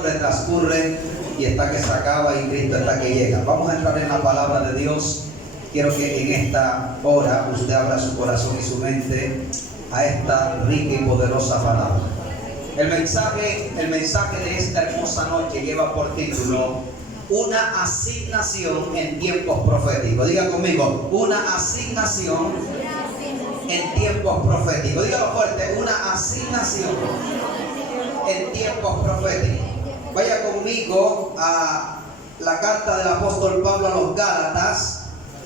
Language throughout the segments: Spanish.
transcurre y está que se acaba y Cristo está que llega. Vamos a entrar en la palabra de Dios. Quiero que en esta hora usted abra su corazón y su mente a esta rica y poderosa palabra. El mensaje de esta hermosa noche lleva por título una asignación en tiempos proféticos. Diga conmigo, una asignación en tiempos proféticos. Dígalo fuerte, una asignación en tiempos proféticos. Vaya conmigo a la carta del apóstol Pablo a los Gálatas.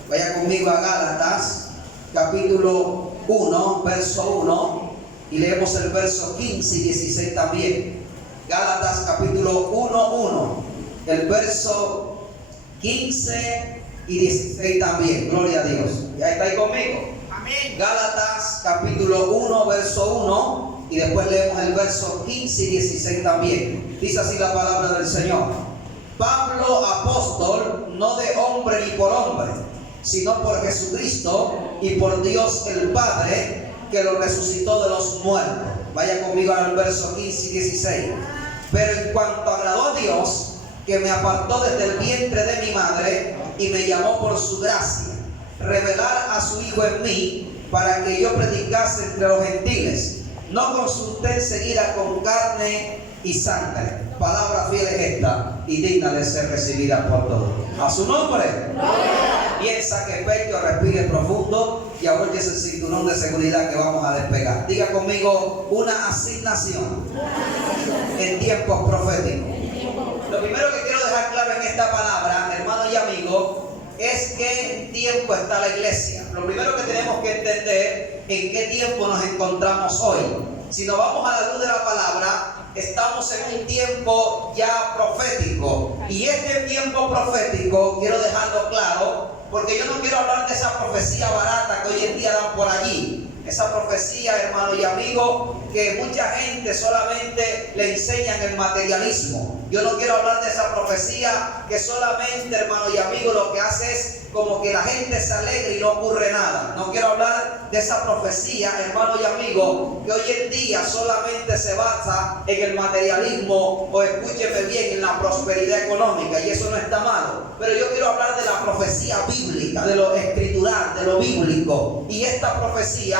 Vaya conmigo a Gálatas, capítulo 1, verso 1. Y leemos el verso 15 y 16 también. Gálatas, capítulo 1, 1. El verso 15 y 16 también. Gloria a Dios. ¿Ya está ahí conmigo? Amén. Gálatas, capítulo 1, verso 1. Y después leemos el verso 15 y 16 también. Dice así la palabra del Señor. Pablo, apóstol, no de hombre ni por hombre, sino por Jesucristo y por Dios el Padre, que lo resucitó de los muertos. Vaya conmigo al verso 15 y 16. Pero en cuanto agradó a Dios, que me apartó desde el vientre de mi madre y me llamó por su gracia, revelar a su Hijo en mí, para que yo predicase entre los gentiles. No consulté enseguida con carne y sangre. Palabra fiel es esta y digna de ser recibida por todos. A su nombre. Piensa que pecho, respire profundo y abróchese el cinturón de seguridad que vamos a despegar. Diga conmigo, una asignación en tiempos proféticos. Lo primero que quiero dejar claro en esta palabra, hermano y amigo, es qué tiempo está la iglesia. Lo primero que tenemos que entender en qué tiempo nos encontramos hoy. Si nos vamos a la luz de la palabra, estamos en un tiempo ya profético. Y este tiempo profético, quiero dejarlo claro, porque yo no quiero hablar de esa profecía barata que hoy en día dan por allí. Esa profecía, hermano y amigo, que mucha gente solamente le enseñan el materialismo. Yo no quiero hablar de esa profecía que solamente, hermano y amigo, lo que hace es como que la gente se alegre y no ocurre nada. No quiero hablar de esa profecía, hermano y amigo, que hoy en día solamente se basa en el materialismo, o escúcheme bien, en la prosperidad económica, y eso no está malo. Pero yo quiero hablar de la profecía bíblica, de lo escritural, de lo bíblico. Y esta profecía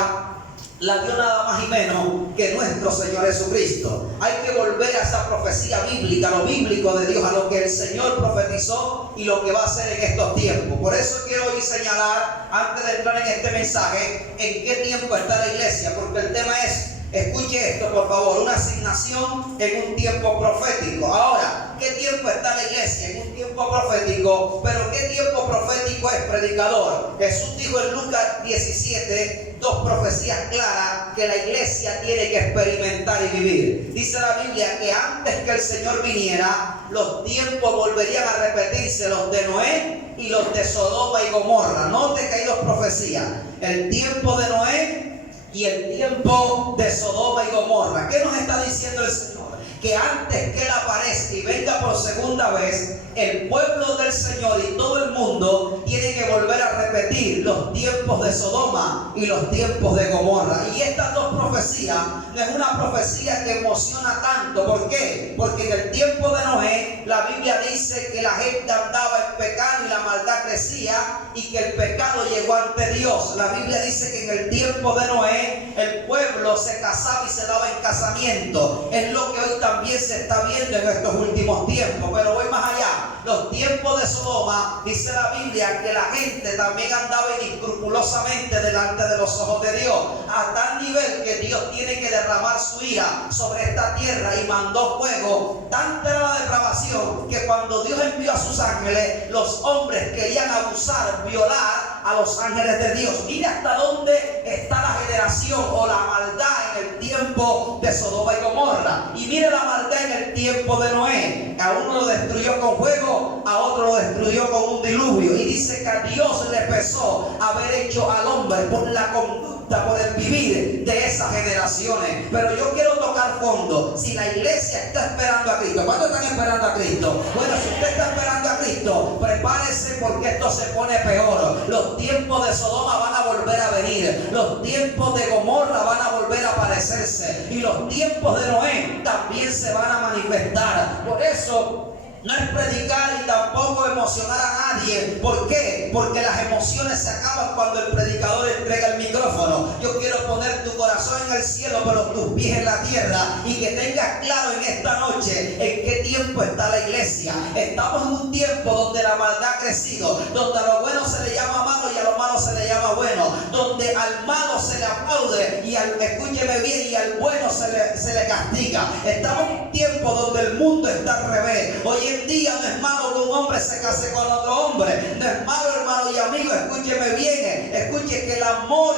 la dio nada más y menos que nuestro Señor Jesucristo. Hay que volver a esa profecía bíblica, lo bíblico de Dios, a lo que el Señor profetizó y lo que va a hacer en estos tiempos. Por eso quiero hoy señalar, antes de entrar en este mensaje, en qué tiempo está la iglesia, porque el tema es, escuche esto por favor, una asignación en un tiempo profético. Ahora, ¿qué tiempo está la iglesia? En un tiempo profético. Pero ¿qué tiempo profético es, predicador? Jesús dijo en Lucas 17 dos profecías claras que la iglesia tiene que experimentar y vivir. Dice la Biblia que antes que el Señor viniera, los tiempos volverían a repetirse, los de Noé y los de Sodoma y Gomorra. Note que hay dos profecías: el tiempo de Noé y el tiempo de Sodoma y Gomorra. ¿Qué nos está diciendo el Señor? Que antes que Él aparezca y venga por segunda vez, el pueblo del Señor y todo el mundo tiene que volver a repetir los tiempos de Sodoma y los tiempos de Gomorra. Y estas dos profecías no es una profecía que emociona tanto. ¿Por qué? Porque en el tiempo de Noé, la Biblia dice que la gente andaba en pecado y la maldad crecía y que el pecado llegó ante Dios. La Biblia dice que en el tiempo de Noé, el pueblo se casaba y se daba en casamiento. Es lo que hoy también se está viendo en estos últimos tiempos. Pero voy más allá. Los tiempos de Sodoma, dice la Biblia, que la gente también andaba inescrupulosamente delante de los ojos de Dios, a tal nivel que Dios tiene que derramar su ira sobre esta tierra y mandó fuego. Tanta era la depravación que cuando Dios envió a sus ángeles, los hombres querían abusar, violar a los ángeles de Dios. Mire hasta dónde está la generación o la maldad en el tiempo de Sodoma y Gomorra. Y mire la maldad en el tiempo de Noé. A uno lo destruyó con fuego, a otro lo destruyó con un diluvio. Y dice que a Dios le pesó haber hecho al hombre por la conducta, por el vivir de esas generaciones. Pero yo quiero tocar fondo. Si la iglesia está esperando a Cristo, ¿cuántos están esperando a Cristo? Bueno, si usted está esperando a Cristo, prepárese porque esto se pone peor. Los tiempos de Sodoma van a volver a venir. Los tiempos de Gomorra van a volver a aparecerse. Y los tiempos de Noé también se van a manifestar. Por eso no es predicar y tampoco emocionar a nadie. ¿Por qué? Porque las emociones se acaban cuando el predicador entrega el micrófono. Yo quiero poner tu corazón en el cielo, pero tus pies en la tierra, y que tengas claro en esta noche en qué tiempo está la iglesia. Estamos en un tiempo donde la maldad ha crecido, donde a lo bueno se le llama malo y a lo malo se le llama bueno, donde al malo se le aplaude y escúcheme bien, y al bueno se le castiga. Estamos en un tiempo donde el mundo está al revés. Hoy en día no es malo que un hombre se case con otro hombre. No es malo, hermano y amigo, escúcheme bien. Escuche que el amor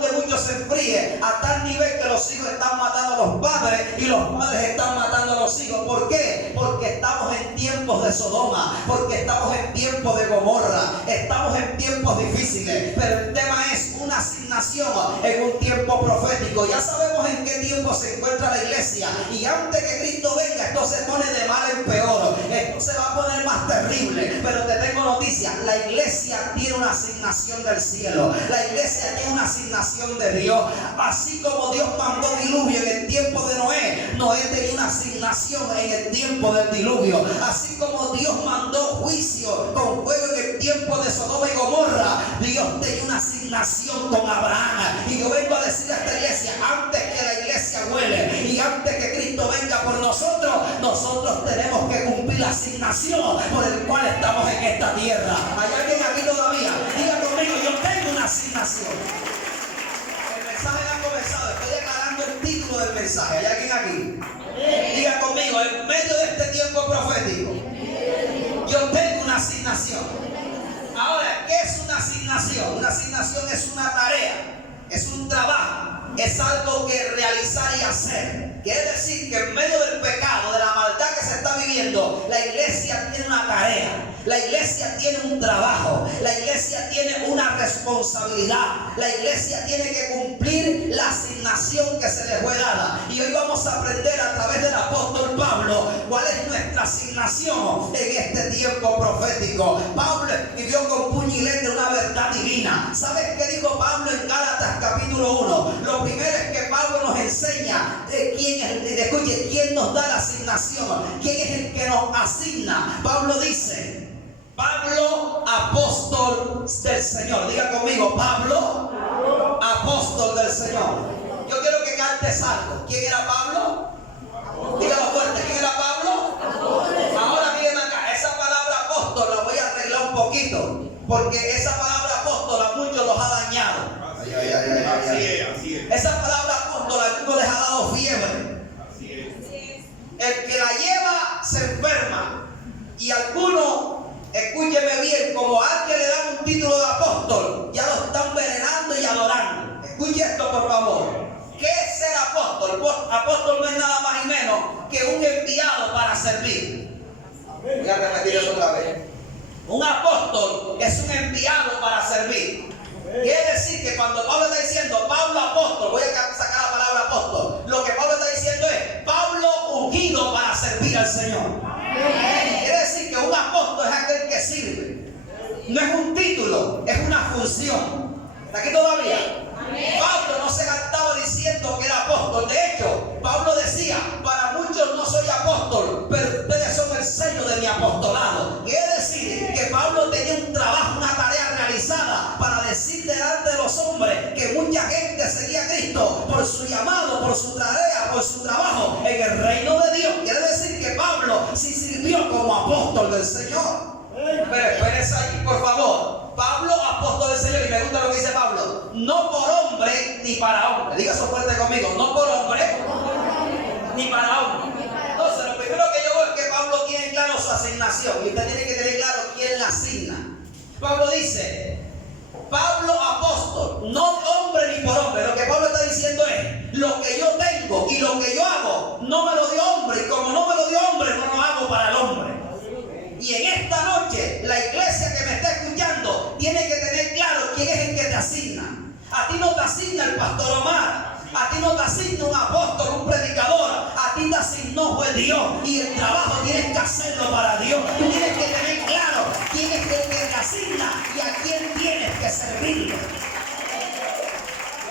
de muchos se enfríe a tal nivel que los hijos están matando a los padres y los padres están matando a los hijos. ¿Por qué? Porque estamos en tiempos de Sodoma, porque estamos en tiempos de Gomorra, estamos en tiempos difíciles. Pero el tema es una asignación en un tiempo profético. Ya sabemos en qué tiempo se encuentra la iglesia, y antes que Cristo venga esto se pone de mal en peor. Esto se va a poner más terrible. Pero te tengo noticias: la iglesia tiene una asignación del cielo. La iglesia tiene una asignación de Dios. Así como Dios mandó diluvio en el tiempo de Noé, Noé tenía una asignación en el tiempo del diluvio. Así como Dios mandó juicio con fuego en el tiempo de Sodoma y Gomorra, Dios tenía una asignación con Abraham. Y yo vengo a decir a esta iglesia: antes que la iglesia huele y antes que Cristo venga por nosotros, nosotros tenemos que cumplir la asignación por el cual estamos en esta tierra. ¿Hay alguien aquí todavía? Diga conmigo: yo tengo una asignación. El mensaje ha comenzado. Estoy declarando el título del mensaje. ¿Hay alguien aquí? Diga conmigo: en medio de este tiempo profético, yo tengo una asignación. Ahora, ¿qué es una asignación? Una asignación es una tarea, es un trabajo, es algo que realizar y hacer. Quiere decir que en medio del pecado, de la maldad que se está viviendo, la iglesia tiene una tarea. La iglesia tiene un trabajo, la iglesia tiene una responsabilidad, la iglesia tiene que cumplir la asignación que se le fue dada. Y hoy vamos a aprender a través del apóstol Pablo cuál es nuestra asignación en este tiempo profético. Pablo escribió con puño y letra una verdad divina. ¿Sabes qué dijo Pablo en Gálatas capítulo 1? Lo primero es que Pablo nos enseña quién nos da la asignación, quién es el que nos asigna. Pablo dice: Pablo, apóstol del Señor. Diga conmigo: Pablo, apóstol del Señor. Yo quiero que cantes algo. ¿Quién era Pablo? Dígalo fuerte. ¿Quién era Pablo? Ahora miren acá, esa palabra apóstol la voy a arreglar un poquito, porque esa palabra apóstol a muchos los ha dañado. Así es. Esa palabra apóstol a algunos les ha dado fiebre. Así es. El que la lleva se enferma, y algunos, escúcheme bien, como a alguien le dan un título de apóstol, ya lo están venerando y adorando. Escuche esto, por favor. ¿Qué es ser apóstol? Apóstol no es nada más y menos que un enviado para servir. Voy a repetir eso otra vez. Un apóstol es un enviado para servir. Quiere decir que cuando Pablo está diciendo Pablo apóstol, voy a sacar la palabra apóstol, lo que Pablo está diciendo es Pablo ungido para servir al Señor. Quiere decir que un apóstol es aquel que sirve. No es un título, es una función. ¿Está aquí todavía? Pablo no se gastaba diciendo que era apóstol. De hecho, Pablo decía: para muchos no soy apóstol, pero ustedes son el sello de mi apostolado. Quiere decir que Pablo tenía un trabajo, una tarea realizada para decir delante de los hombres que mucha gente seguía a Cristo por su llamado, por su tarea, por su trabajo en el reino de Dios. Quiere decir que Pablo sí sirvió como apóstol del Señor. Pero espérense ahí, por favor. Pablo, apóstol del Señor, y me gusta lo que dice Pablo: no por hombre ni para hombre. Diga eso fuerte conmigo: no por hombre ni para hombre. Entonces, lo primero que yo veo es que Pablo tiene claro su asignación, y usted tiene que tener claro quién la asigna. Pablo dice: Pablo, apóstol, no hombre ni por hombre. Lo que Pablo está diciendo es: lo que yo tengo y lo que yo hago no me lo dio hombre, y como no me lo dio hombre, no lo hago para el hombre. Y en esta noche, la iglesia que me está escuchando tiene que tener claro quién es el que te asigna. A ti no te asigna el pastor Omar, a ti no te asigna un apóstol, un predicador, a ti te asignó fue Dios, y el trabajo tienes que hacerlo para Dios. Tú tienes que tener claro quién servirlo. Yo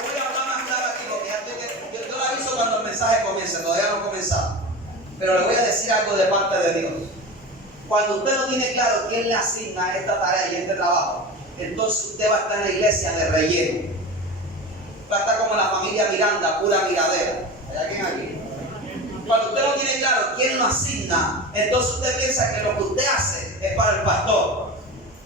voy a hablar más claro aquí porque ya yo le aviso cuando el mensaje comience, todavía no ha comenzado. Pero le voy a decir algo de parte de Dios. Cuando usted no tiene claro quién le asigna esta tarea y este trabajo, entonces usted va a estar en la iglesia de relleno. Va a estar como la familia Miranda, pura miradera. ¿Hay alguien aquí? Cuando usted no tiene claro quién lo asigna, entonces usted piensa que lo que usted hace es para el pastor.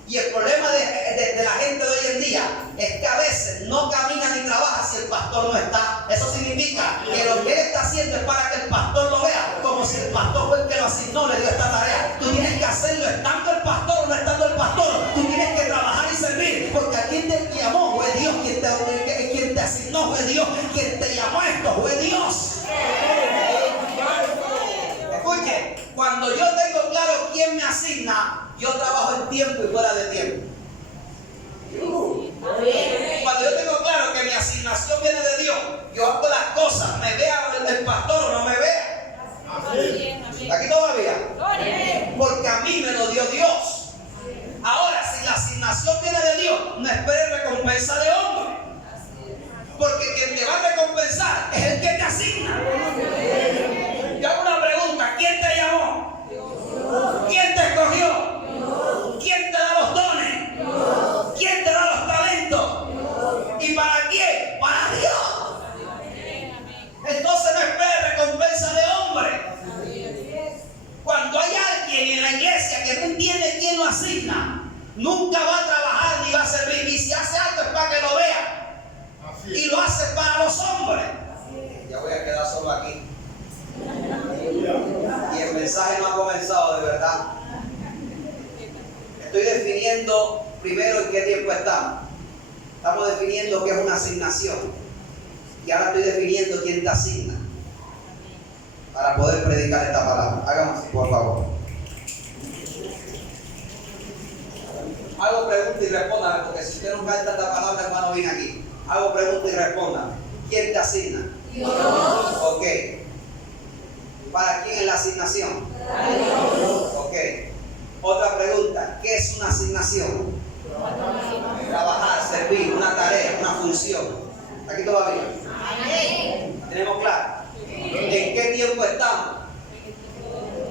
Y el problema de la gente de hoy en día es que a veces no camina ni trabaja si el pastor no está. Eso significa que lo que él está haciendo es para que el pastor lo vea, como si el pastor fue el que lo asignó, le dio esta tarea. Tú tienes que hacerlo estando el pastor o no estando el pastor. Tú tienes que trabajar y servir, porque a quien te llamó fue Dios, quien te asignó fue Dios, quien te llamó a esto fue Dios. Escuche, cuando yo tengo claro quién me asigna, yo trabajo en tiempo y fuera de tiempo. Cuando yo tengo claro que mi asignación viene de Dios, yo hago las cosas, me vea el pastor o no me vea. Aquí todavía. Porque a mí me lo dio Dios. Ahora, si la asignación viene de Dios, no esperes recompensa de hombre. Porque quien te va a recompensar es el que te asigna. Yo hago una pregunta: ¿quién te llamó? ¿Quién te escogió? ¿Quién te da los dones? ¿Quién te da los talentos? ¿Y para quién? Para Dios. Entonces no esperes recompensa de hombre. Cuando hay alguien en la iglesia que no entiende quién lo asigna, nunca va a trabajar ni va a servir. Y si hace algo es para que lo vea. Y lo hace para los hombres. Ya voy a quedar solo aquí. Y el mensaje no ha comenzado de verdad. Estoy definiendo primero en qué tiempo estamos. Estamos definiendo qué es una asignación. Y ahora estoy definiendo quién te asigna para poder predicar esta palabra. Hágame así, por favor. Hago pregunta y respóndame, porque si usted no canta esta palabra, hermano, viene aquí. Hago pregunta y respóndame. ¿Quién te asigna? Dios. Ok. ¿Para quién es la asignación? Para Dios. Ok. Otra pregunta: ¿qué es una asignación? Trabajar, servir, una tarea, una función. ¿Aquí todavía? ¿Tenemos claro? ¿En qué tiempo estamos?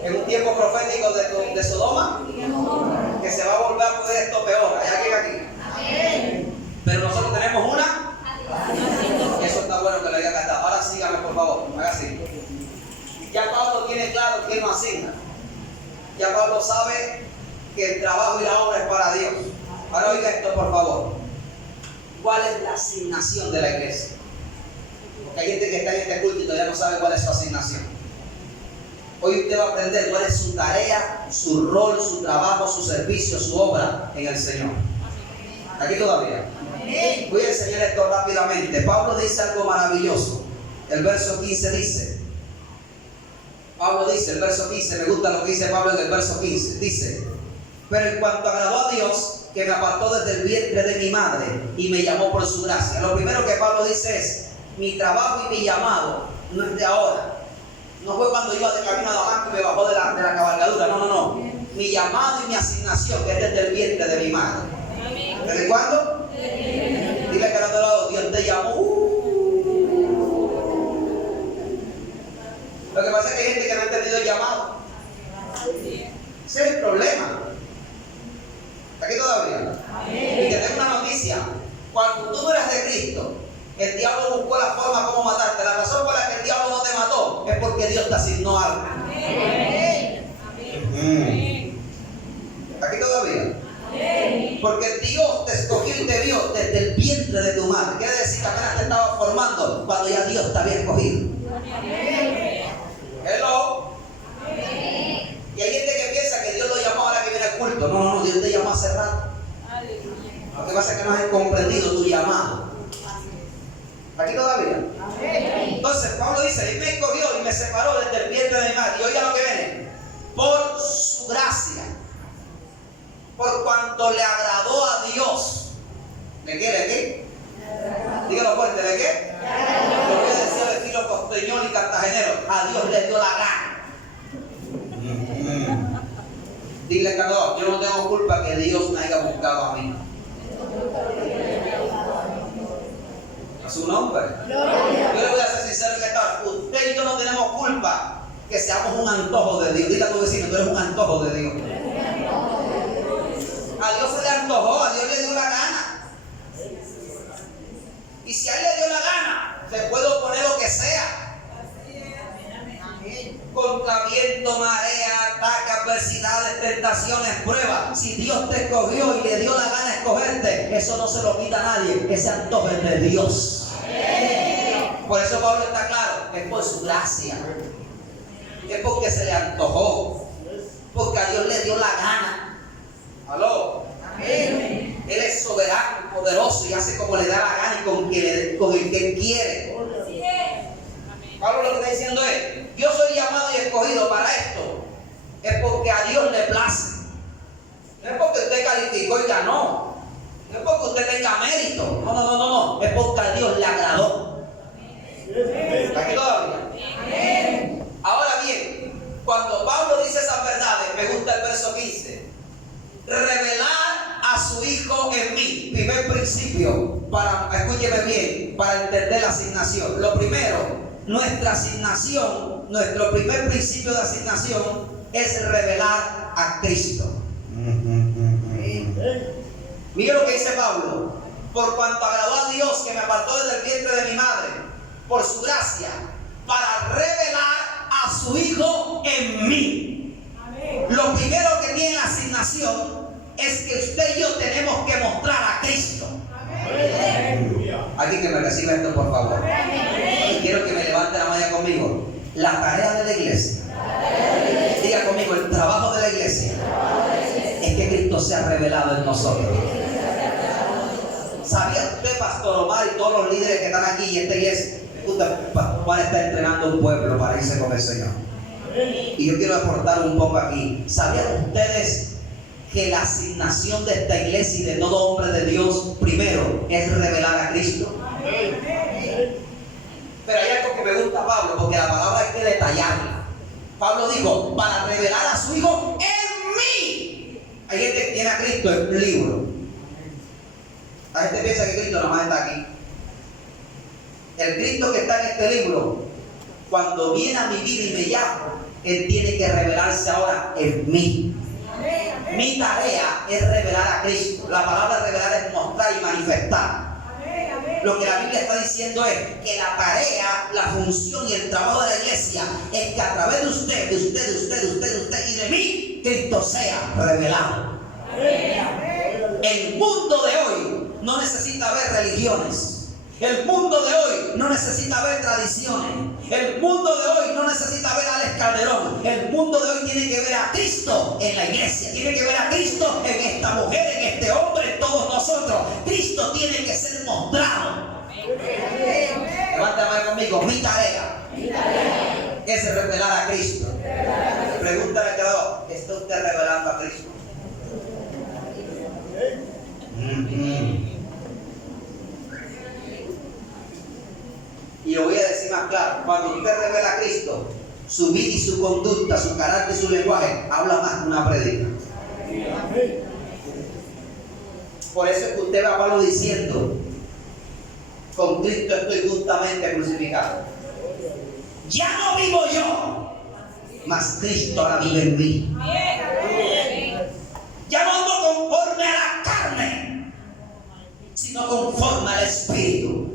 ¿En un tiempo profético de Sodoma? Que se va a volver a poner esto peor. ¿Hay alguien aquí? Pero nosotros tenemos una. Y eso está bueno que lo haya cantado. Ahora sígame, por favor. Haga así. Ya Pablo tiene claro quién lo asigna. Ya Pablo sabe que el trabajo y la obra es para Dios. Ahora oiga esto, por favor. ¿Cuál es la asignación de la iglesia? Porque hay gente que está en este culto y todavía no sabe cuál es su asignación. Hoy usted va a aprender cuál es su tarea, su rol, su trabajo, su servicio, su obra en el Señor. Aquí todavía. Voy a enseñar esto rápidamente. Pablo dice algo maravilloso. El verso 15 dice. Pablo dice, el verso 15, me gusta lo que dice Pablo en el verso 15. Dice: pero en cuanto agradó a Dios, que me apartó desde el vientre de mi madre y me llamó por su gracia. Lo primero que Pablo dice es: mi trabajo y mi llamado no es de ahora. No fue cuando iba de camino a Damasco y me bajó de la cabalgadura. No. Mi llamado y mi asignación es desde el vientre de mi madre. ¿Desde cuándo? Dile que al otro lado: Dios te llamó. Lo que pasa es que hay gente que no ha entendido el llamado. Ese es el problema. Aquí todavía. Y te tengo una noticia: cuando tú no eras de Cristo, el diablo buscó la forma como matarte. La razón por la que el diablo no te mató es porque Dios te asignó algo. Aquí todavía. Porque Dios te escogió y te vio desde el vientre de tu madre. Quiere decir que apenas te estaba formando cuando ya Dios te había escogido. Hello. Y hay gente que piensa que Dios lo llamó ahora que viene al culto. No, Dios te llamó hace rato. Lo que pasa es que no has comprendido tu llamado. Aquí todavía. Entonces Pablo dice: Él me escogió y me separó desde el vientre de mi madre. Y oiga lo que viene: por su gracia, por cuanto le agradó a Dios. ¿De qué? ¿De qué? Dígalo fuerte: ¿de qué? Lo voy a decir de estilo costeñol y cartagenero: a Dios le dio la gana. Dile, Carlos: yo no tengo culpa que Dios me haya buscado a mí. A su nombre. Yo le voy a ser sincero en esta hora. Usted y yo no tenemos culpa que seamos un antojo de Dios. Dile a tu vecino, tú eres un antojo de Dios. A Dios se le antojó, a Dios le dio la gana. Y si a Él le dio la gana, se puede oponer lo que sea. Contra viento, marea, ataque, adversidades, tentaciones, pruebas. Si Dios te escogió y le dio la gana de escogerte, eso no se lo quita a nadie. Ese antojo es de Dios. Por eso Pablo está claro, es por su gracia. Es porque se le antojó. Porque a Dios le dio la gana. ¿Aló? Él es soberano, poderoso y hace como le da la gana y con el que Él quiere. Pablo lo que está diciendo es, yo soy llamado y escogido para esto. Es porque a Dios le place. No es porque usted calificó y ganó. No es porque usted tenga mérito. No. Es porque a Dios le agradó. ¿Aquí todavía? Ahora bien, cuando Pablo dice esas verdades, me gusta el verso 15. Revelar a su Hijo en mí. Primer principio, escúcheme bien, para entender la asignación. Lo primero, nuestra asignación, nuestro primer principio de asignación es revelar a Cristo. Mire lo que dice Pablo. Por cuanto agradó a Dios que me apartó desde el vientre de mi madre, por su gracia, para revelar a su Hijo en mí. Lo primero que tiene la asignación es que usted y yo tenemos que mostrar a Cristo. Alguien que me reciba esto, por favor. Y quiero que me levante la mano conmigo. La tarea de la iglesia. Diga conmigo, el trabajo de la iglesia es que Cristo sea revelado en nosotros. ¿Sabía usted, Pastor Omar, y todos los líderes que están aquí y esta iglesia? Juan está entrenando un pueblo para irse con el Señor. Y yo quiero aportar un poco aquí. ¿Sabían ustedes que la asignación de esta iglesia y de todo hombre de Dios primero es revelar a Cristo? Pero hay algo que me gusta a Pablo, porque la palabra hay que detallarla. Pablo dijo, para revelar a su Hijo en mí. Hay gente que tiene a Cristo en un libro. La gente piensa que Cristo nada más está aquí. El Cristo que está en este libro, cuando viene a mi vida y me llama, Él tiene que revelarse ahora en mí. Mi tarea es revelar a Cristo. La palabra revelar es mostrar y manifestar. Lo que la Biblia está diciendo es que la tarea, la función y el trabajo de la iglesia es que a través de usted y de mí, Cristo sea revelado. El mundo de hoy no necesita ver religiones. El mundo de hoy no necesita ver tradiciones. El mundo de hoy no necesita ver a Alex Calderón. El mundo de hoy tiene que ver a Cristo en la iglesia. Tiene que ver a Cristo en esta mujer, en este hombre, en todos nosotros. Cristo tiene que ser mostrado. Levántame conmigo. Mi tarea es revelar a Cristo. Pregúntale al creador, ¿está usted revelando a Cristo? Y lo voy a decir más claro, cuando usted revela a Cristo, su vida y su conducta, su carácter y su lenguaje, habla más que una predica. Por eso es que usted va a Pablo diciendo, con Cristo estoy juntamente crucificado. Ya no vivo yo, mas Cristo ahora vive en mí. Ya no ando conforme a la carne, sino conforme al Espíritu.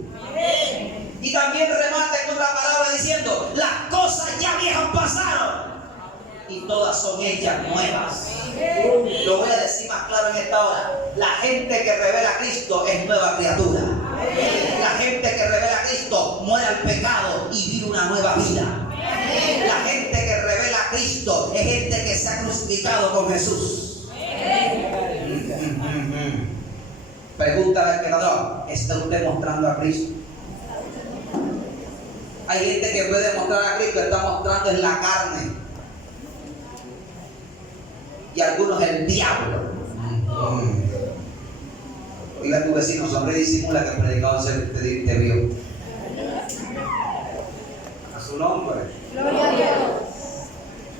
Y también remata en otra palabra diciendo, las cosas ya viejas pasaron y todas son hechas nuevas. Lo voy a decir más claro en esta hora. La gente que revela a Cristo es nueva criatura. La gente que revela a Cristo muere al pecado y vive una nueva vida. La gente que revela a Cristo es gente que se ha crucificado con Jesús. Pregúntale al creador, ¿está usted mostrando a Cristo? Hay gente que puede mostrar a Cristo, está mostrando en la carne. Y algunos el diablo. Oiga a tu vecino, sonríe y disimula que el predicador te vio. A su nombre. Gloria a Dios.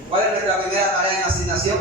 ¿Cuál es nuestra primera tarea en asignación?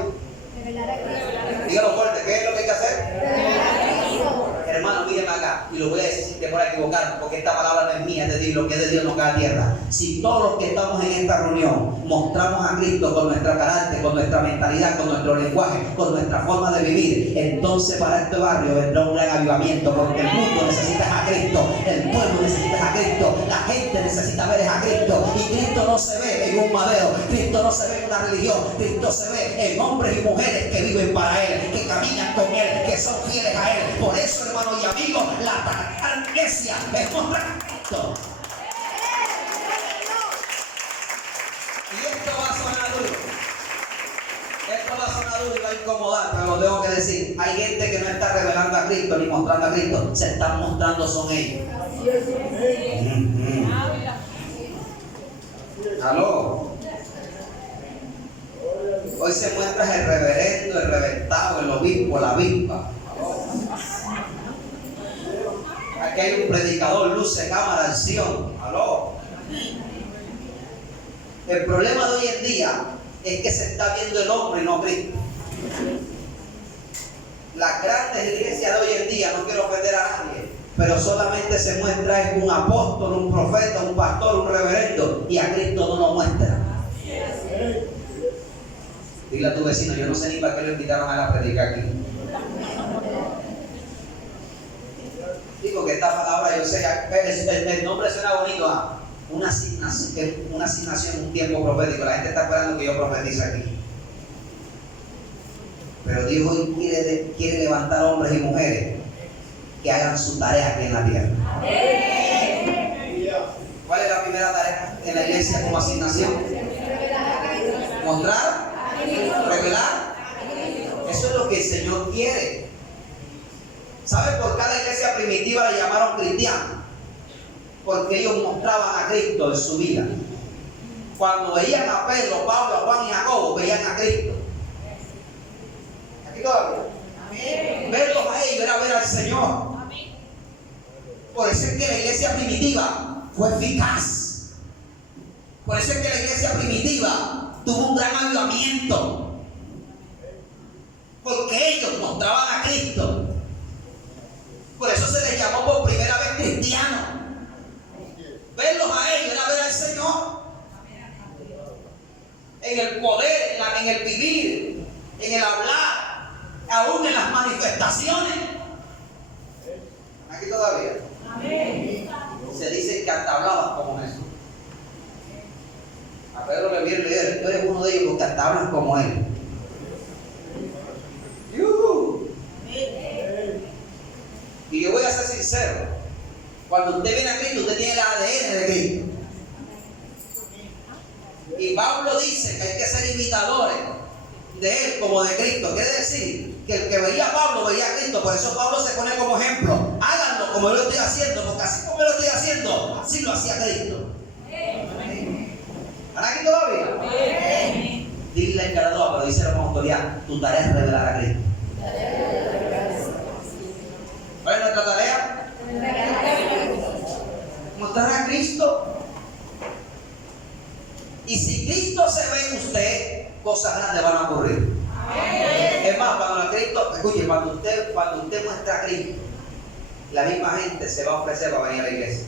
Revelar a Cristo. Dígalo fuerte, ¿qué es lo que hay que hacer? Revelar a Cristo. Hermano, mire. óyeme acá, y lo voy a decir sin temor a equivocar, porque esta palabra no es mía, es de Dios, lo que es de Dios no cae a tierra. Si todos los que estamos en esta reunión mostramos a Cristo con nuestro carácter, con nuestra mentalidad, con nuestro lenguaje, con nuestra forma de vivir, entonces para este barrio vendrá un gran avivamiento, porque el mundo necesita a Cristo, el pueblo necesita a Cristo, la gente necesita ver a Cristo, y Cristo no se ve en un madero, Cristo no se ve en una religión, Cristo se ve en hombres y mujeres que viven para Él, que caminan con Él, que son fieles a Él. Por eso, hermanos y amigos, la iglesia es mostrar a Cristo. Y esto va a sonar duro. Esto va a sonar duro y va a incomodar, pero lo tengo que decir. Hay gente que no está revelando a Cristo ni mostrando a Cristo. Se están mostrando son ellos. ¿Aló? Hoy se muestra el reverendo, el reventado, el obispo, la obispa. Aquí hay un predicador, luce, cámara, acción. ¿Aló? El problema de hoy en día es que se está viendo el hombre y no Cristo. Las grandes iglesias de hoy en día, no quiero ofender a nadie, pero solamente se muestra un apóstol, un profeta, un pastor, un reverendo, y a Cristo no lo muestra. Dile a tu vecino, yo no sé ni para qué lo invitaron a la predica aquí. Digo que esta palabra, yo sé, el nombre suena bonito, una asignación en un tiempo profético. La gente está esperando que yo profetice aquí. Pero Dios hoy quiere levantar hombres y mujeres que hagan su tarea aquí en la tierra. ¿Cuál es la primera tarea en la iglesia como asignación? Mostrar, revelar. Eso es lo que el Señor quiere. ¿Sabe por qué a la iglesia primitiva le llamaron cristianos? Porque ellos mostraban a Cristo en su vida. Cuando veían a Pedro, Pablo, a Juan y a Jacobo, veían a Cristo. Aquí todavía. Verlos a ellos era ver al Señor. Por eso es que la iglesia primitiva fue eficaz. Por eso es que la iglesia primitiva tuvo un gran avivamiento. Porque ellos mostraban a Cristo. Por eso se les llamó por primera vez cristianos. Verlos a ellos era ver al Señor. En el poder, en el vivir, en el hablar, aún en las manifestaciones. Aquí todavía. Se dice que hasta hablaban como Jesús. A Pedro le vieron y le dijeron, tú eres uno de ellos porque hasta hablan como él. Y yo voy a ser sincero, cuando usted viene a Cristo, usted tiene el ADN de Cristo. Y Pablo dice que hay que ser imitadores de Él como de Cristo. Quiere decir que el que veía a Pablo veía a Cristo. Por eso Pablo se pone como ejemplo. Háganlo como yo lo estoy haciendo, porque así como yo lo estoy haciendo, así lo hacía Cristo. ¿Están aquí todavía? Dile al encargado, pero dice con autoridad, tu tarea es revelar a Cristo. ¿Cuál es nuestra tarea? Mostrar a Cristo. Y si Cristo se ve en usted, cosas grandes van a ocurrir. Es más, cuando Cristo, escuche, cuando usted muestra a Cristo, la misma gente se va a ofrecer para venir a la iglesia.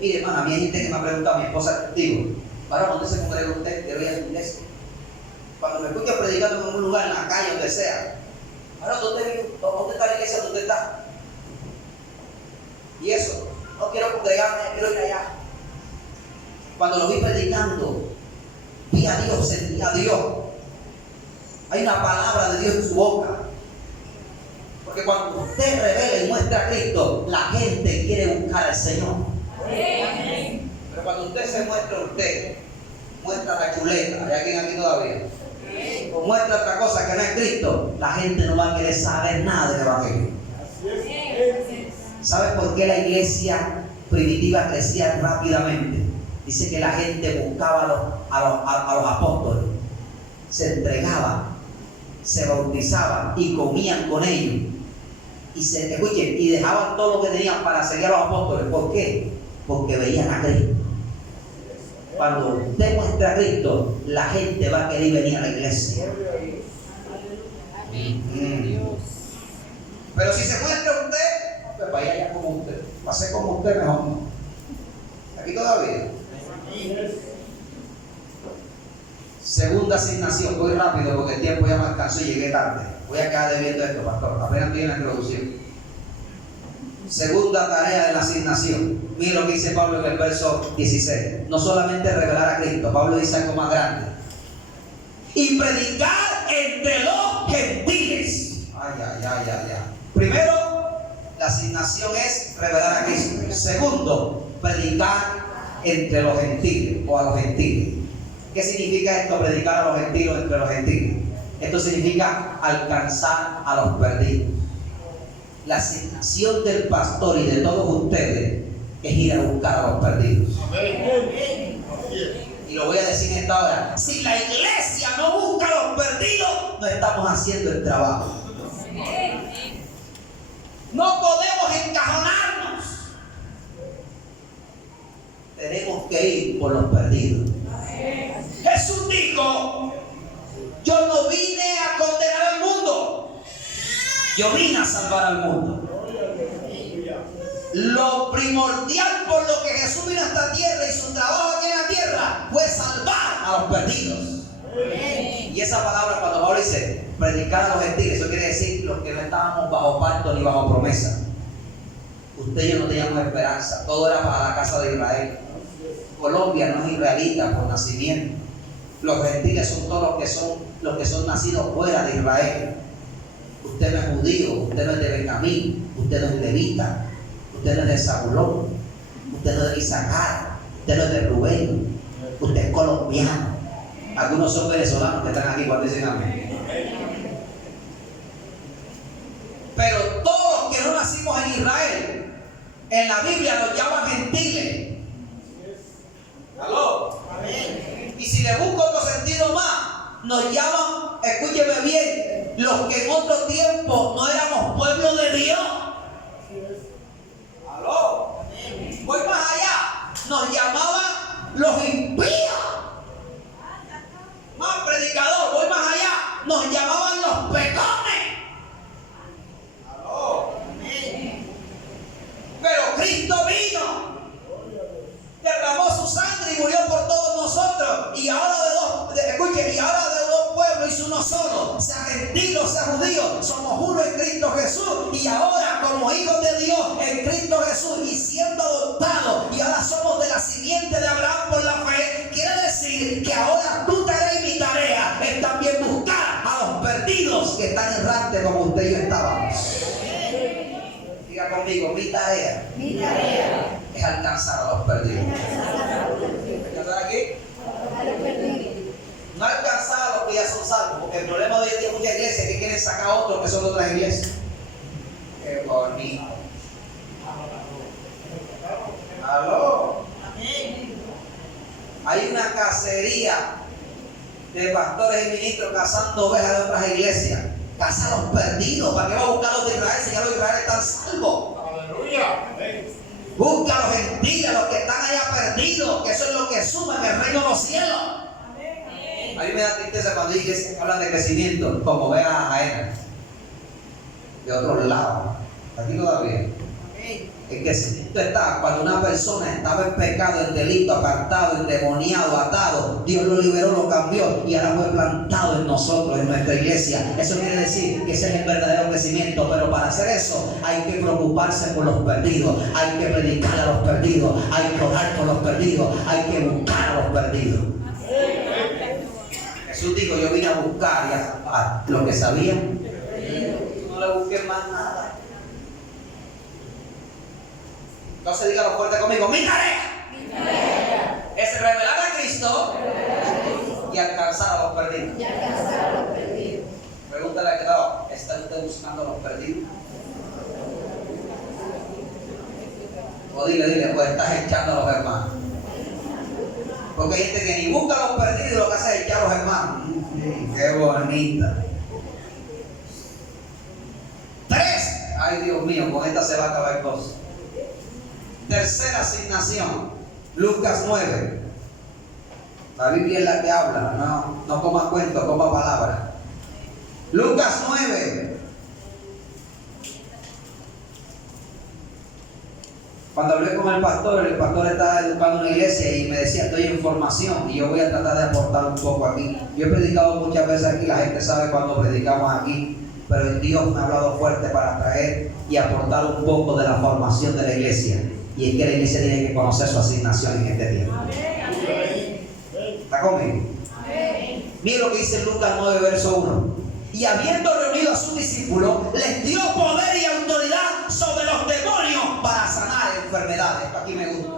Mire, hermano, a mí hay gente que me ha preguntado, mi esposa, digo, ¿para dónde se congrega usted? Quiero ir a la iglesia. Cuando me escucha predicando en un lugar, en la calle, donde sea, ¿para dónde está la iglesia? ¿Dónde está? Y eso, no quiero congregarme, quiero ir allá. Cuando lo vi predicando, vi a Dios, sentí a Dios. Hay una palabra de Dios en su boca. Porque cuando usted revela y muestra a Cristo, la gente quiere buscar al Señor. Pero cuando usted se muestra usted, muestra la chuleta, ¿hay alguien aquí todavía? O muestra otra cosa que no es Cristo, la gente no va a querer saber nada del Evangelio. ¿Sabe por qué la iglesia primitiva crecía rápidamente? Dice que la gente buscaba a los apóstoles, se entregaban, se bautizaban y comían con ellos. Y dejaban todo lo que tenían para seguir a los apóstoles. ¿Por qué? Porque veían a Cristo. Cuando usted muestra a Cristo, la gente va a querer venir a la iglesia. Pero si se muestra usted, pues vaya allá como usted. Pase como usted mejor no. Aquí todavía. Segunda asignación, voy rápido porque el tiempo ya me alcanzó y llegué tarde. Voy a quedar debiendo esto, pastor. Apenas estoy en la introducción. Segunda tarea de la asignación. Mira lo que dice Pablo en el verso 16. No solamente revelar a Cristo, Pablo dice algo más grande. Y predicar entre los gentiles. Ay. Primero, la asignación es revelar a Cristo. Segundo, predicar entre los gentiles o a los gentiles. ¿Qué significa esto, predicar a los gentiles entre los gentiles? Esto significa alcanzar a los perdidos. La asignación del pastor y de todos ustedes es ir a buscar a los perdidos. Y lo voy a decir en esta hora: si la iglesia no busca a los perdidos, no estamos haciendo el trabajo. No podemos encajonarnos. Tenemos que ir por los perdidos. Jesús dijo: yo no vine a condenar al mundo, yo vine a salvar al mundo. Lo primordial por lo que Jesús vino a esta tierra y su trabajo aquí en la tierra fue salvar a los perdidos. Y esa palabra, cuando Pablo dice predicar a los gentiles, eso quiere decir los que no estábamos bajo pacto ni bajo promesa. Usted y yo no teníamos esperanza, todo era para la casa de Israel. Colombia no es israelita por nacimiento. Los gentiles son todos los que son nacidos fuera de Israel. Usted no es judío, usted no es de Benjamín, usted no es levita, usted no es de Zabulón, usted no es de Isaacar, usted no es de Rubén, usted es colombiano. Algunos son venezolanos que están aquí cuando dicen amén. Pero todos los que no nacimos en Israel, en la Biblia nos llaman gentiles. ¿Aló? Amén. Y si le busco otro sentido más, nos llaman, escúcheme bien, los que en otro tiempo no éramos pueblo de Dios. ¿Aló? Amén. Voy más allá, nos llamaban los impíos. Más predicador, voy más allá, nos llamaban los pecones. ¿Aló? Amén. Pero Cristo vino, derramó su sangre y murió por todos nosotros. Y ahora y ahora de dos pueblos hizo uno solo, sea gentil o sea judío, somos uno en Cristo Jesús. Y ahora, como hijos de Dios en Cristo Jesús y siendo adoptados, y ahora somos de la simiente de Abraham por la fe, quiere decir que ahora tu tarea y mi tarea es también buscar a los perdidos que están errantes como usted y yo estábamos. Diga conmigo, mi tarea es alcanzar a los perdidos. ¿Ya están aquí? No alcanzar a los que ya son salvos, porque el problema de hoy en día es muchas iglesias que quieren sacar a otros que son de otras iglesias. Qué bonito. ¿Aló? Hay una cacería de pastores y ministros cazando ovejas de otras iglesias. Caza a los perdidos. ¿Para qué va a buscar a los de Israel si ya los de Israel están salvos? Aleluya. Busca a los gentiles, los que están allá perdidos, que eso es lo que suman el reino de los cielos. A mí me da tristeza cuando iglesias hablan de crecimiento, como vean a Jaena, de otros lados. Aquí todavía. El crecimiento está cuando una persona estaba en pecado, en delito, apartado, endemoniado, atado. Dios lo liberó, lo cambió y ahora fue plantado en nosotros, en nuestra iglesia. Eso quiere decir que ese es el verdadero crecimiento. Pero para hacer eso hay que preocuparse por los perdidos, hay que predicar a los perdidos, hay que orar por los perdidos, hay que buscar a los perdidos. Jesús dijo: yo vine a buscar y a salvar los que sabían. No le busqué más nada. Entonces dígalo fuerte conmigo: mi tarea es revelar a Cristo y alcanzar a los perdidos. Pregúntale a que no, ¿está usted buscando a los perdidos? O dile, pues estás echando a los hermanos. Porque hay gente que ni busca a los perdidos, lo que hace es echar a los hermanos. Qué bonita. 3. Ay, Dios mío, con esta se va a acabar cosas. Tercera asignación, Lucas 9. La Biblia es la que habla, no coma cuento, coma palabra. Lucas 9. Cuando hablé con el pastor estaba educando una iglesia y me decía, estoy en formación y yo voy a tratar de aportar un poco aquí. Yo he predicado muchas veces aquí, la gente sabe cuando predicamos aquí, pero Dios me ha hablado fuerte para traer y aportar un poco de la formación de la iglesia. Y es que la iglesia tiene que conocer su asignación en este tiempo. ¿Está conmigo? Mira lo que dice Lucas 9, verso 1. Y habiendo reunido a sus discípulos, les dio poder y autoridad sobre los demonios para sanar enfermedades. Esto aquí me gusta.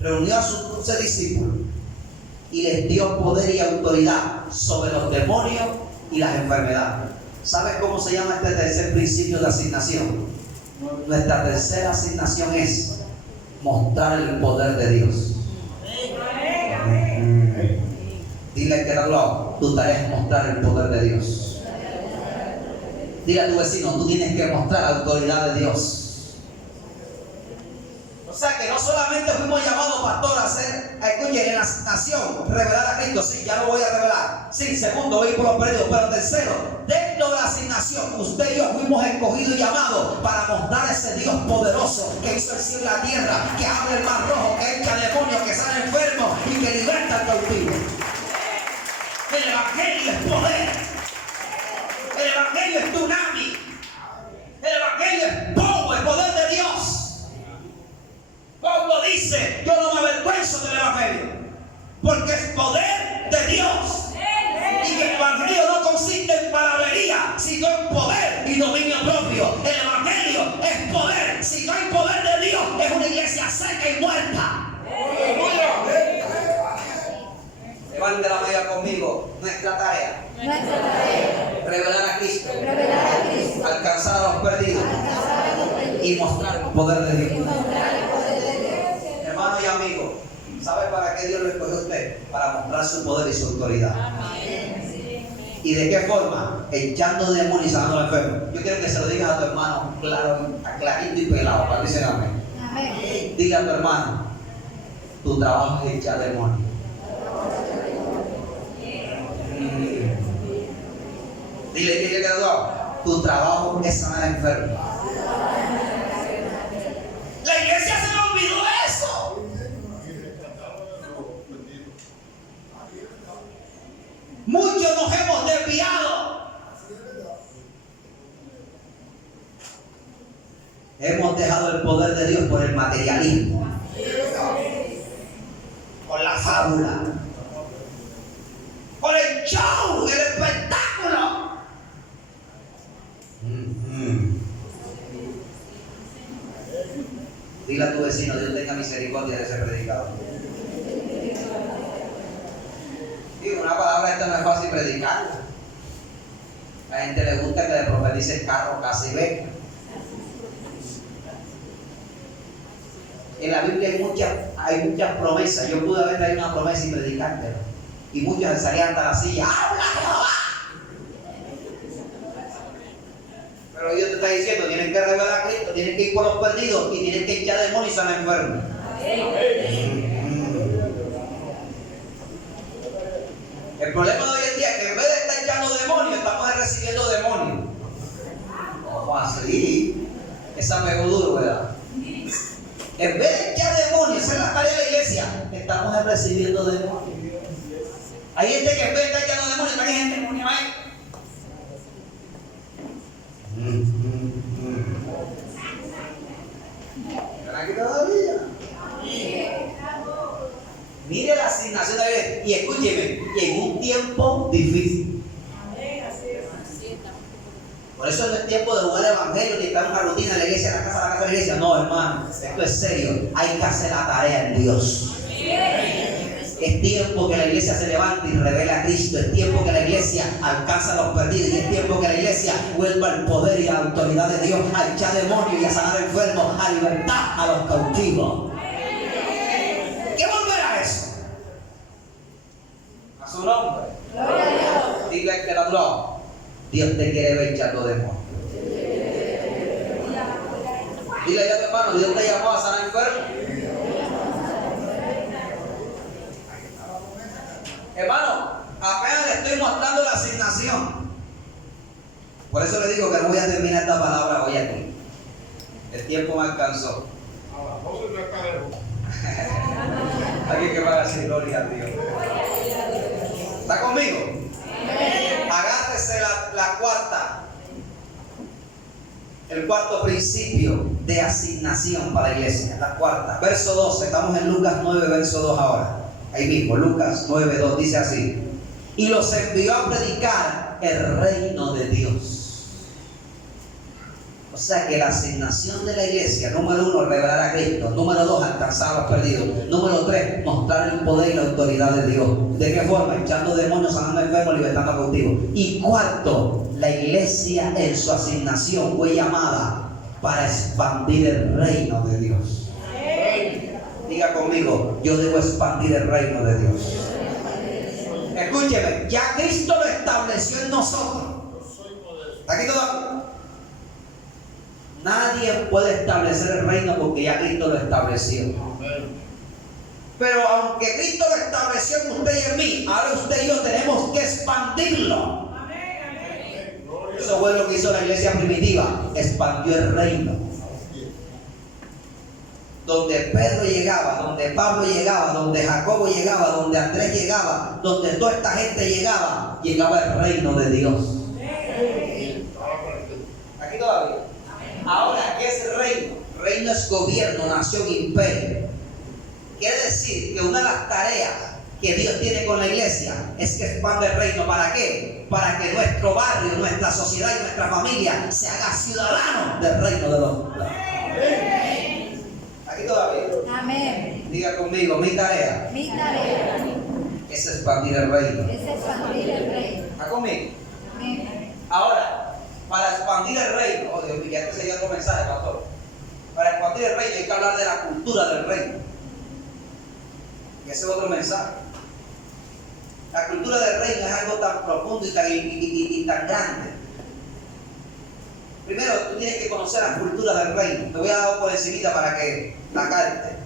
Reunió a sus 12 discípulos y les dio poder y autoridad sobre los demonios y las enfermedades. ¿Sabes cómo se llama este tercer principio de asignación? Nuestra tercera asignación es mostrar el poder de Dios. Dile al que está al lado, tu tarea es mostrar el poder de Dios. Dile a tu vecino, tú tienes que mostrar la autoridad de Dios. O sea que no solamente fuimos llamados, pastor, a hacer, escuchen, en la asignación, revelar a Cristo. Sí, ya lo voy a revelar. Sí, segundo, voy por los perdidos. Pero tercero, dentro de la asignación, usted y yo fuimos escogidos y llamados para mostrar ese Dios poderoso que hizo el cielo y la tierra, que abre el mar rojo, que echa demonios, que sale enfermo y que liberta al cautivo. El evangelio es poder. El evangelio es tsunami. El evangelio es poder de Dios. Pablo dice, yo no me avergüenzo del evangelio, porque es poder de Dios. Y que el evangelio no consiste en palabrería, sino en poder y dominio propio. El evangelio es poder. Si no hay poder de Dios, es una iglesia seca y muerta. Levante la mano conmigo. Nuestra tarea. Revelar a Cristo. Alcanzar a los perdidos. Y mostrar el poder de Dios. Hermano y amigo, ¿sabe para qué Dios lo escogió a usted? Para mostrar su poder y su autoridad. ¿Y de qué forma? Echando demonios y sanando al enfermo. Yo quiero que se lo digas a tu hermano claro, clarito y pelado. Para que digan amén. Dile a tu hermano, tu trabajo es echar demonios. Dile que tu trabajo es sanar enfermos. La iglesia se le olvidó eso. Muchos nos hemos desviado. Hemos dejado el poder de Dios por el materialismo, por la fábula, por el show, el espectáculo. Dile a tu vecino, Dios tenga misericordia de ese predicador. Digo, una palabra esta no es fácil predicarla. A la gente le gusta que le profetice el carro casi beca. En la Biblia hay muchas promesas. Yo pude haber traído una promesa y predicártela. Y muchos se salían hasta la silla. ¡Habla, Jehová! Pero Dios te está diciendo, tienen que revelar a Cristo, tienen que ir por los perdidos y tienen que echar demonios y sanar enfermos. El problema de hoy en día es que en vez de estar echando demonios, estamos recibiendo demonios. ¿Cómo así? Esa me pegó duro, ¿verdad? En vez de echar demonios, esa es la tarea de la iglesia, estamos recibiendo demonios. Hay gente que en vez de estar echando demonios, está gente endemoniada. ¿Están aquí todavía? Mire la asignación de Dios. Y escúcheme, y en un tiempo difícil. Por eso no es tiempo de jugar el evangelio ni estar en una rutina en la iglesia, en la casa de la iglesia. No, hermano, esto es serio. Hay que hacer la tarea en Dios. Es tiempo que la iglesia se levante y revele a Cristo. Es tiempo que la iglesia alcance a los perdidos. Y es tiempo que la iglesia vuelva al poder y a la autoridad de Dios, a echar demonios y a sanar enfermos, a libertar a los cautivos. ¿Qué volver a eso? A su nombre. Gloria a Dios. Dile al que la habló, Dios te quiere ver echando demonios. Dile a tu hermano, Dios te llamó a sanar enfermos. Hermano, apenas le estoy mostrando la asignación. Por eso le digo que no voy a terminar esta palabra hoy aquí. El tiempo me alcanzó. no está lejos. Alguien que va a decir gloria a Dios. ¿Está conmigo? Agárrese la cuarta. El cuarto principio de asignación para la iglesia. La cuarta. Verso 12. Estamos en Lucas 9, verso 2 ahora. Ahí mismo, Lucas 9, 2. Dice así. Y los envió a predicar el reino de Dios. O sea que la asignación de la iglesia, número 1, revelar a Cristo. Número 2, alcanzar a los perdidos. Número 3, mostrar el poder y la autoridad de Dios. ¿De qué forma? Echando demonios, sanando enfermos, libertando a cautivos. Y cuarto, la iglesia en su asignación fue llamada para expandir el reino de Dios. Diga conmigo, yo debo expandir el reino de Dios. Escúcheme, ya Cristo lo estableció en nosotros. Aquí todavía. Nadie puede establecer el reino porque ya Cristo lo estableció. Pero aunque Cristo lo estableció en usted y en mí, ahora usted y yo tenemos que expandirlo. Eso fue lo que hizo la iglesia primitiva. Expandió el reino. Donde Pedro llegaba, donde Pablo llegaba, donde Jacobo llegaba, donde Andrés llegaba, donde toda esta gente llegaba, llegaba el reino de Dios. Aquí todavía. Ahora, ¿qué es reino? Reino es gobierno, nación, imperio. Quiere decir que una de las tareas que Dios tiene con la iglesia es que expanda el reino. ¿Para qué? Para que nuestro barrio, nuestra sociedad y nuestra familia se haga ciudadanos del reino de los cielos. Aquí todavía. Amén. Diga conmigo, mi tarea Mi tarea es expandir el reino. es expandir el reino. ¿Está conmigo? Amén. Ahora, para expandir el reino, oh Dios mío, ya este sería otro mensaje, pastor. Para expandir el reino hay que hablar de la cultura del reino. Y ese es otro mensaje. La cultura del reino es algo tan profundo y tan grande. Primero, tú tienes que conocer la cultura del reino. Te voy a dar por encimita para que la capte.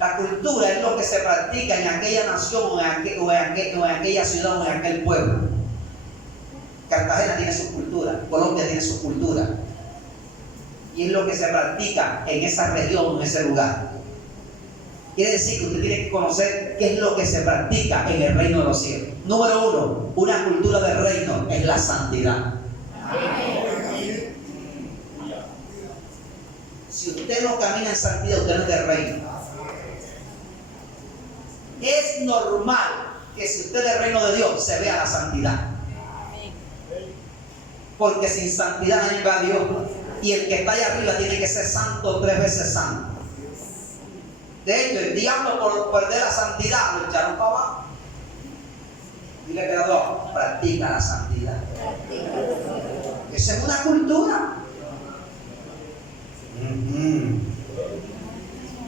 La cultura es lo que se practica en aquella nación o en aquella ciudad o en aquel pueblo. Cartagena tiene su cultura, Colombia tiene su cultura. Y es lo que se practica en esa región, en ese lugar. Quiere decir que usted tiene que conocer qué es lo que se practica en el reino de los cielos. Número 1, una cultura del reino es la santidad. Si usted no camina en santidad, usted no es del reino. Es normal que si usted es del reino de Dios, se vea la santidad. Porque sin santidad nadie va a Dios. Y el que está allá arriba tiene que ser santo 3 veces santo. De hecho, el diablo por perder la santidad lo echaron para abajo. Dile que dos, practica la santidad. Esa es una cultura.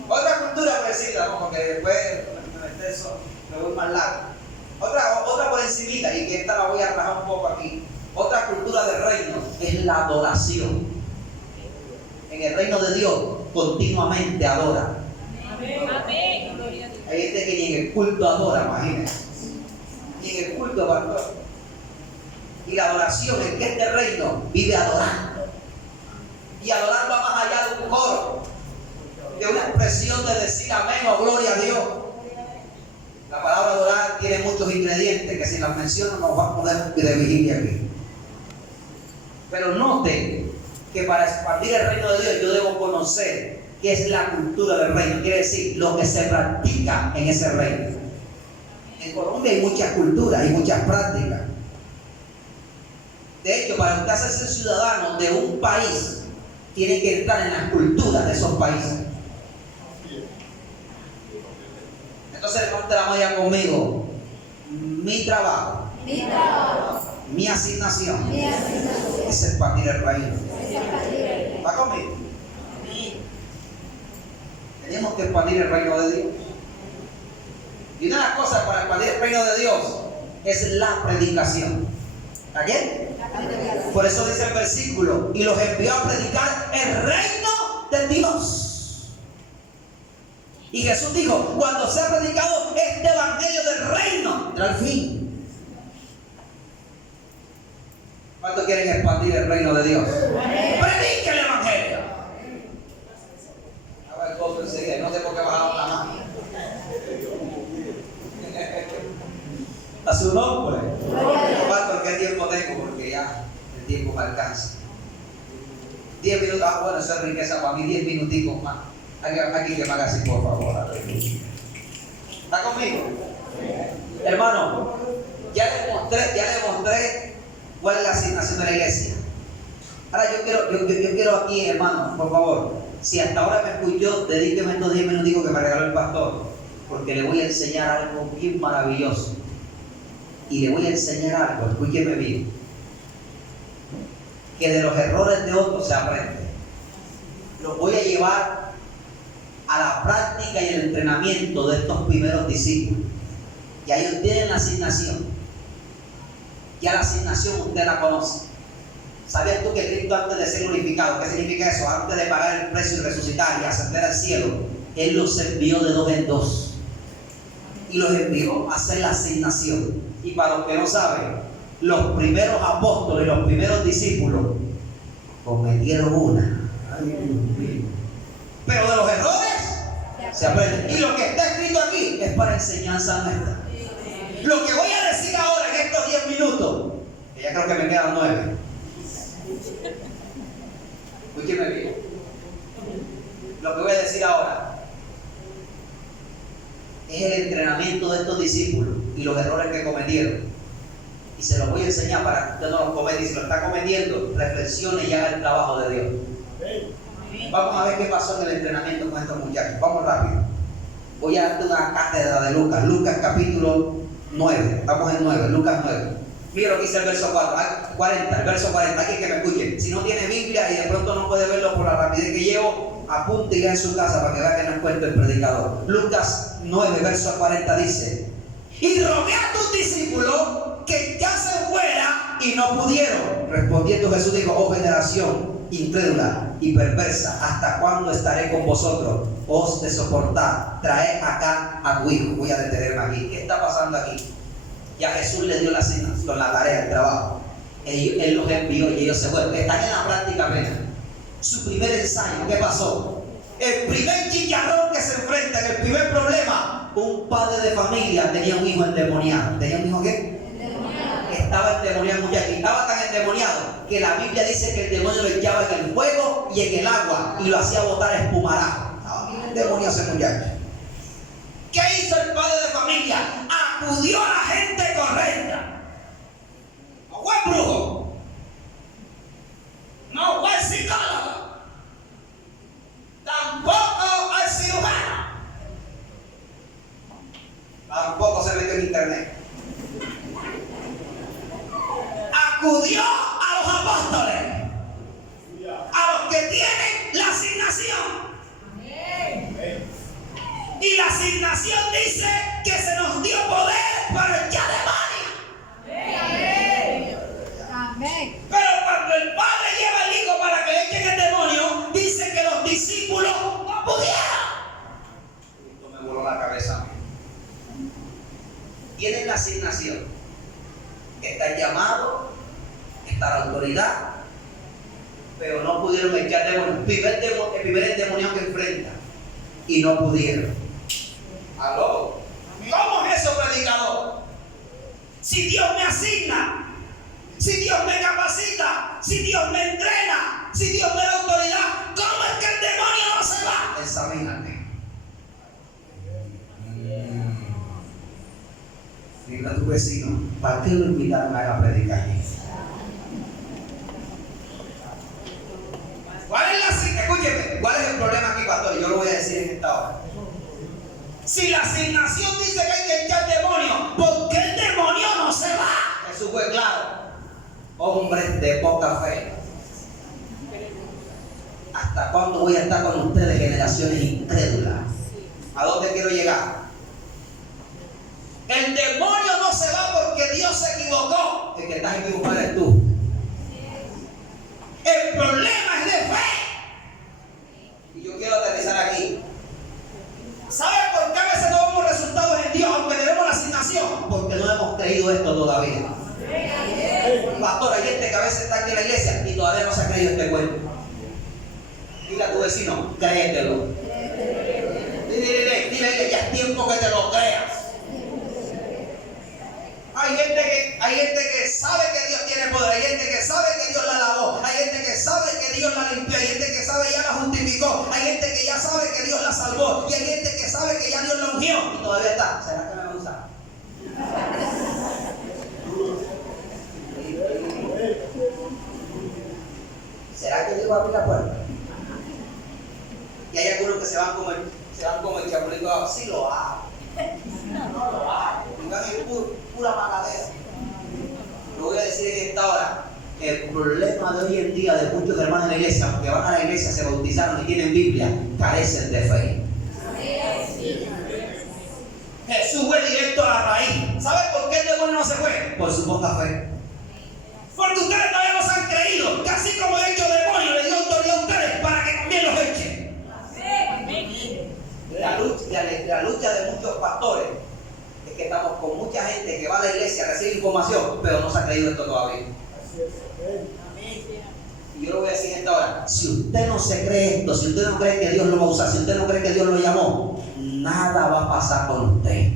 Otra cultura parecida, ¿no? Porque después me voy más largo. Otra por encimita, y que esta la voy a rajar un poco aquí. Otra cultura del reino es la adoración. En el reino de Dios continuamente adora. Amén. Hay gente que ni en el culto adora, imagínense. Ni en el culto, pastor. Y la adoración, el que es del reino, vive adorando. Y adorar va más allá de un coro, de una expresión de decir amén o gloria a Dios. La palabra adorar tiene muchos ingredientes que si las menciono nos va a poner de vigilia aquí. Pero note que para expandir el reino de Dios yo debo conocer qué es la cultura del reino. Quiere decir, lo que se practica en ese reino. En Colombia hay muchas culturas y muchas prácticas. De hecho, para usted hacerse ciudadano de un país, tiene que entrar en las culturas de esos países. Entonces, levante la mano conmigo. Mi trabajo, mi asignación es expandir el reino. ¿Va conmigo? Tenemos que expandir el reino de Dios. Y una de las cosas para expandir el reino de Dios es la predicación. ¿Está bien? Por eso dice el versículo, y los envió a predicar el reino de Dios. Y Jesús dijo, cuando sea predicado este evangelio del reino, será el fin. ¿Cuántos quieren expandir el reino de Dios? Predique el evangelio. A ver, 10 minutos. Ah, bueno, eso es riqueza para mí, 10 minuticos más. Aquí que me haga así, por favor. Aleluya. ¿Está conmigo? Hermano, ya le mostré cuál es la asignación de la iglesia. Ahora yo quiero aquí, hermano, por favor, si hasta ahora me escuchó, dedíqueme estos 10 minutos que me regaló el pastor, porque le voy a enseñar algo bien maravilloso. Y le voy a enseñar algo, escúcheme bien, que de los errores de otros se aprende. Los voy a llevar a la práctica y el entrenamiento de estos primeros discípulos. Ya ellos tienen la asignación. Ya la asignación usted la conoce. ¿Sabías tú que Cristo, antes de ser glorificado, qué significa eso? Antes de pagar el precio y resucitar y ascender al cielo, Él los envió de 2 en 2 y los envió a hacer la asignación. Y para los que no saben, los primeros apóstoles y los primeros discípulos cometieron una. Pero de los errores se aprende. Y lo que está escrito aquí es para enseñanza nuestra. Lo que voy a decir ahora en estos 10 minutos, que ya creo que me quedan 9. Escúcheme bien. Lo que voy a decir ahora es el entrenamiento de estos discípulos y los errores que cometieron. Y se los voy a enseñar para que usted no los cometa. Y si lo está cometiendo, reflexione y haga el trabajo de Dios. Vamos a ver qué pasó en el entrenamiento con estos muchachos. Vamos rápido. Voy a darte una cátedra de Lucas. Lucas capítulo 9. Estamos en 9. Lucas 9. Mira lo que dice el verso 40. El verso 40. Aquí que me escuchen. Si no tiene Biblia y de pronto no puede verlo por la rapidez que llevo, apúntela en su casa para que vea que no es cuento el predicador. Lucas 9, verso 40 dice: y rogué a tus discípulos que ya se fuera y no pudieron. Respondiendo Jesús dijo: oh generación incrédula y perversa, ¿hasta cuándo estaré con vosotros? Os de soportar, traed acá a tu hijo. Voy a detenerme aquí. ¿Qué está pasando aquí? Ya Jesús le dio la asignación, la tarea, el trabajo. Él los envió y ellos se fueron. Están en la práctica apenas. Su primer ensayo, ¿qué pasó? El primer chicharrón que se enfrenta, el primer problema. Un padre de familia tenía un hijo endemoniado. ¿Tenía un hijo qué? Endemoniado. Estaba endemoniado, muchacho. Estaba tan endemoniado que la Biblia dice que el demonio lo echaba en el fuego y en el agua y lo hacía botar espumarajo. Estaba bien endemoniado ese muchacho. ¿Qué hizo el padre de familia? Acudió a la gente correcta. No fue el brujo, no fue el psicólogo, tampoco el cirujano, tampoco se metió en internet. Acudió a los apóstoles, a los que tienen la asignación. Y la asignación dice que se nos dio poder para echar demonios. Amén. Pero cuando el Padre lleva al Hijo para que le echen el demonio, dice que los discípulos no pudieron. Esto me voló la cabeza. Tienen la asignación. Está el llamado, está la autoridad, pero no pudieron echar demonios. El primer endemoniado que enfrenta y no pudieron. ¿Aló? ¿Cómo es eso, predicador? Si Dios me asigna, si Dios me capacita, si Dios me entrena, si Dios me da autoridad, ¿cómo es que el demonio no se va? Examínate. Dile a tu vecino: ¿para qué lo invitaron a predicar? ¿Cuál es la asignación? Escúcheme, ¿cuál es el problema aquí, pastor? Yo lo voy a decir en esta hora. Si la asignación dice que hay que echar demonios, ¿por qué el demonio no se va? Jesús fue claro. Hombres de poca fe. ¿Hasta cuándo voy a estar con ustedes, generaciones incrédulas? ¿A dónde quiero llegar? El demonio no se va porque Dios se equivocó. El que estás equivocado eres tú. El problema es de fe. Y yo quiero aterrizar aquí. ¿Sabe por qué a veces no vemos resultados en Dios aunque tenemos la asignación? Porque no hemos creído esto todavía. Pastor, hay gente que a veces está aquí en la iglesia y todavía no se ha creído este cuento. Dile a tu vecino: créetelo. Dile, ya es tiempo que te lo creas. Hay gente que sabe que Dios tiene poder, hay gente que sabe que Dios la lavó, hay gente que sabe que Dios Dios la limpió, hay gente que sabe ya la justificó, hay gente que ya sabe que Dios la salvó y hay gente que sabe que ya Dios la ungió y todavía está. ¿Será que me va a usar? ¿Será que Dios va a abrir la puerta? Y hay algunos que se van como el chapulín, sí lo hago, no lo hago, y van en pura maladera. Lo voy a decir en esta hora. El problema de hoy en día de muchos hermanos de la iglesia, que van a la iglesia, se bautizaron y tienen Biblia, carecen de fe. Jesús fue directo a la raíz. ¿Sabe por qué el demonio no se fue? Por su poca fe. Porque ustedes todavía no se han creído que así como he hecho demonio, le dio autoridad a ustedes para que también los echen. La lucha de muchos pastores es que estamos con mucha gente que va a la iglesia a recibir información, pero no se ha creído esto todavía. Y yo lo voy a decir en esta hora: si usted no se cree esto, si usted no cree que Dios lo va a usar, si usted no cree que Dios lo llamó, nada va a pasar con usted.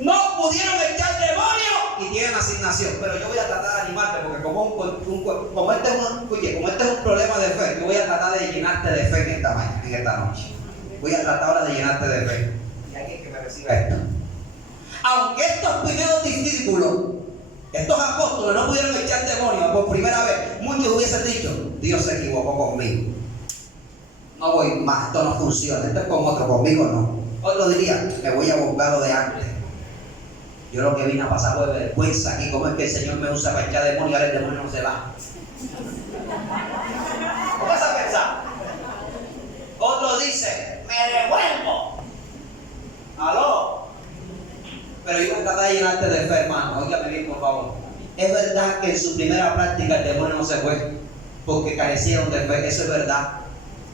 No pudieron echar demonios y tienen asignación, pero yo voy a tratar de animarte porque como este es un problema de fe, yo voy a tratar de llenarte de fe en esta noche. Voy a tratar ahora de llenarte de fe. Y alguien que me reciba esto. Aunque estos primeros discípulos, estos apóstoles, no pudieron echar demonios por primera vez, muchos hubiesen dicho: Dios se equivocó conmigo, no voy más, esto no funciona, esto es con otro, conmigo no. Otros dirían: me voy a volver a lo de antes. Yo lo que vine a pasar fue vergüenza aquí, cómo es que el Señor me usa para echar demonios y ahora el demonio no se va. ¿Qué vas a pensar? Otros dicen: me devuelvo. ¿Aló? Pero yo voy a tratar de llenarte de fe, hermano. Óigame bien, por favor. Es verdad que en su primera práctica el demonio no se fue porque carecieron de fe. Eso es verdad.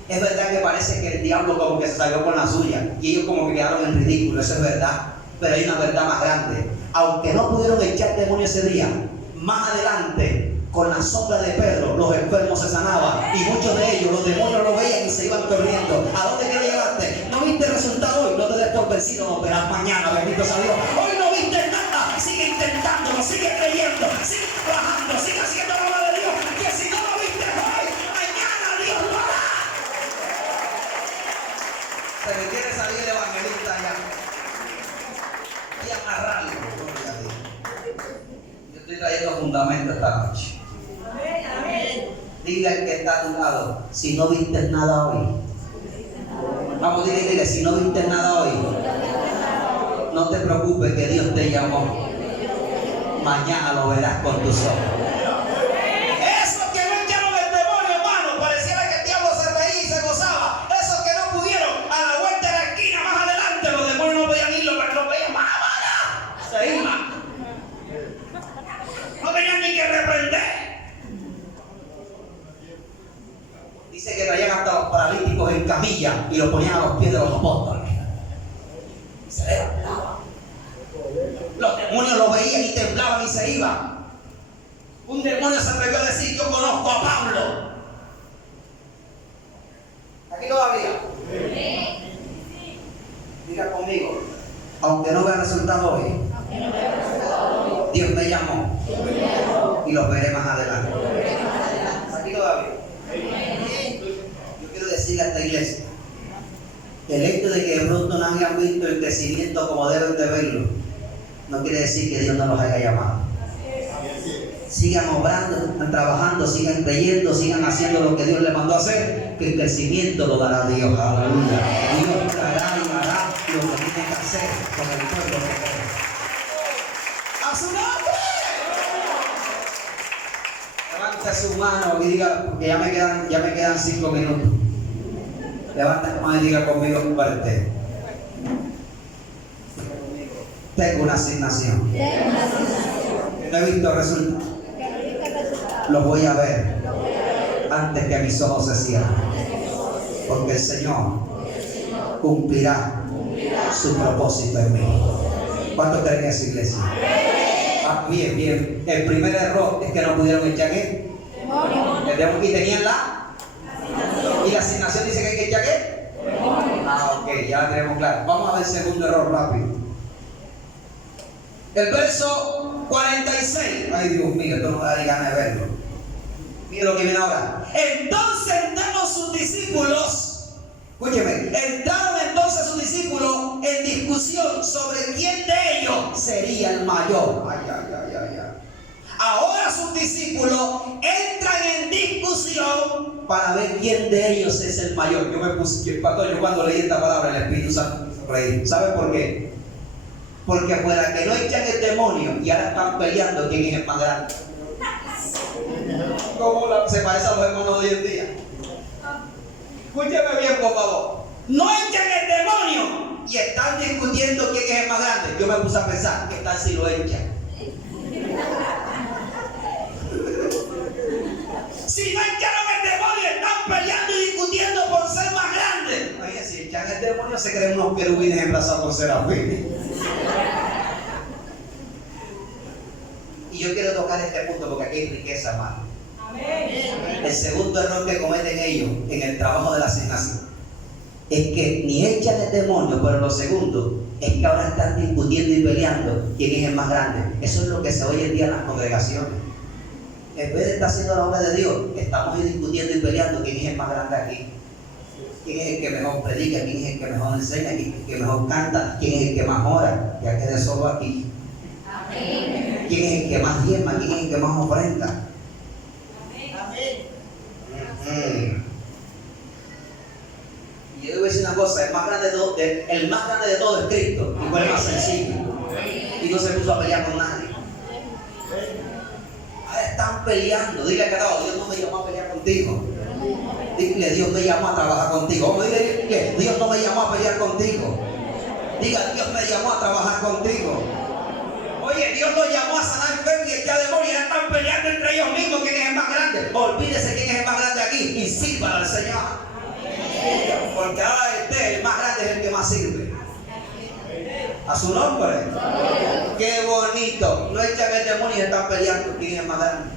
Es verdad que parece que el diablo como que se salió con la suya y ellos como que quedaron en ridículo. Eso es verdad. Pero hay una verdad más grande. Aunque no pudieron echar demonio ese día, más adelante, con la sombra de Pedro, los enfermos se sanaban y muchos de ellos, los demonios lo veían y se iban corriendo. ¿A dónde quieres llevarte? ¿No viste el resultado hoy? No te des por vencido, no verás mañana, bendito sea Dios. Hoy no viste nada, sigue intentándolo, sigue creyendo, sigue trabajando, sigue haciendo la obra de Dios, que si no lo viste hoy, mañana Dios lo hará. Se me quiere salir el evangelista ya y amarrarlo. Yo estoy trayendo fundamento esta noche. Dile al que está a tu lado: si no viste nada hoy. Vamos, dile, si no viste nada hoy, no te preocupes que Dios te llamó. Mañana lo verás con tus ojos. Esos que no echaron el demonio, hermano, pareciera que el diablo se reía y se gozaba. Esos que no pudieron, a la vuelta de la esquina, más adelante, los demonios no podían ir, los veían más allá. Se iban. No tenían ni que reprender. Dice que traían hasta los paralíticos en camilla y los ponían a los pies de los apóstoles. Y se levantaban. Los demonios lo veían y temblaban y se iban. Un demonio se atrevió a decir: yo conozco a Pablo. Aquí todavía. Diga conmigo: aunque no vea resultado hoy, Dios me llamó y los veré más adelante. Aquí todavía. Yo quiero decirle a esta iglesia: el hecho de que de pronto no hayan visto el crecimiento como deben de verlo, no quiere decir que Dios no los haya llamado. Sigan obrando, sigan trabajando, sigan creyendo, sigan haciendo lo que Dios les mandó a hacer, que el crecimiento lo dará Dios. Aleluya. Dios traerá y hará lo que tiene que hacer con el pueblo de Dios. ¡A su nombre! Levanta su mano y diga, porque ya me quedan 5 minutos. Levanta su mano y diga conmigo fuerte: tengo una asignación. No he visto resultados. Los voy a ver antes que mis ojos se cierren. Porque el Señor cumplirá su propósito en mí. ¿Cuántos creen en esa iglesia? Ah, bien, bien. El primer error es que no pudieron echar ¿qué? El demonio. Y tenían y la asignación dice que hay que echar ¿qué? Ah, ok, ya la tenemos claro. Vamos a ver el segundo error rápido. El verso 46. Ay, Dios mío, esto no me da ni ganas de verlo. Mira lo que viene ahora. Entonces entraron sus discípulos. Escúcheme. Entraron entonces sus discípulos en discusión sobre quién de ellos sería el mayor. Ay, ay, ay, ay, ay. Ahora sus discípulos entran en discusión para ver quién de ellos es el mayor. Yo me puse, pastor, yo cuando leí esta palabra, el Espíritu Santo me hizo reír. ¿Sabe por qué? Porque fuera que no echan el demonio y ahora están peleando quién es el más grande. ¿Cómo se parece a los hermanos de hoy en día? Escúcheme bien, por favor. No echan el demonio y están discutiendo quién es el más grande. Yo me puse a pensar, ¿qué tal si lo echan? Si no echaron el demonio, están peleando y discutiendo por ser más grandes. Oye, si echan el demonio, se creen unos querubines emplazados por serafines. Y yo quiero tocar este punto porque aquí hay riqueza, hermano. El segundo error que cometen ellos en el trabajo de la asignación es que ni echan el demonio, pero lo segundo es que ahora están discutiendo y peleando quién es el más grande. Eso es lo que se oye en día en las congregaciones. En vez de estar haciendo la obra de Dios, estamos discutiendo y peleando quién es el más grande aquí. Quién es el que mejor predica, quién es el que mejor enseña, quién es el que mejor canta, quién es el que más ora. Ya quedé solo aquí. Amén. ¿Quién es el que más diezma? ¿Quién es el que más ofrenda? Amén. Y yo debo decir una cosa, el más grande de todo es Cristo, y fue el más sencillo. Y no se puso a pelear con nadie. Ahora están peleando. Dile que no, Dios no me llamó a pelear contigo. Dile, Dios me llamó a trabajar contigo. Dile, Dios no me llamó a pelear contigo. Diga, Dios me llamó a trabajar contigo. Oye, Dios los llamó a sanar enfermos y echar demonios y ahora están peleando entre ellos mismos quién es el más grande. Olvídese quién es el más grande aquí y sirva al Señor. Porque ahora el más grande es el que más sirve. A su nombre. Qué bonito. No echan el demonio y están peleando quién es el más grande.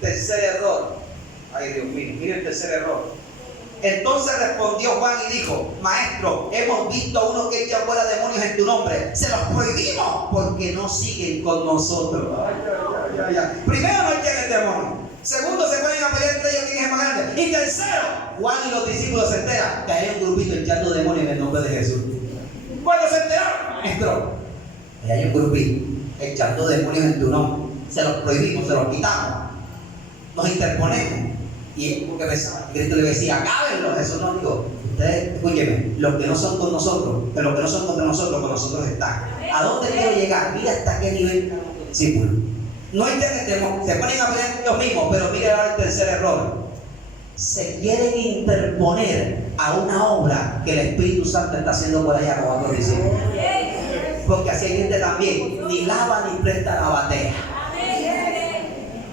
Tercer error. Ay, Dios mío, mire el tercer error. Entonces respondió Juan y dijo: Maestro, hemos visto a uno que echa fuera demonios en tu nombre. Se los prohibimos porque no siguen con nosotros. Primero, no echan el demonio. Segundo, se ponen a pelear entre ellos quién es el más grande. Y tercero, Juan y los discípulos se enteran que hay un grupito echando demonios en el nombre de Jesús. Cuando se enteraron, maestro, hay un grupito echando demonios en tu nombre. Se los prohibimos, se los quitamos. Nos interponemos. Y porque pensaba, Cristo le decía, acábenlo. Jesús no dijo, ustedes, escúcheme, los que no son con nosotros, pero los que no son contra nosotros, con nosotros están. ¿A dónde quiero llegar? Mira hasta qué nivel están los discípulos. No entendemos, se ponen a pelear ellos mismos, pero mira ahora el tercer error. Se quieren interponer a una obra que el Espíritu Santo está haciendo por allá con otros discípulos. Porque así hay gente también, ni lava ni presta la batea,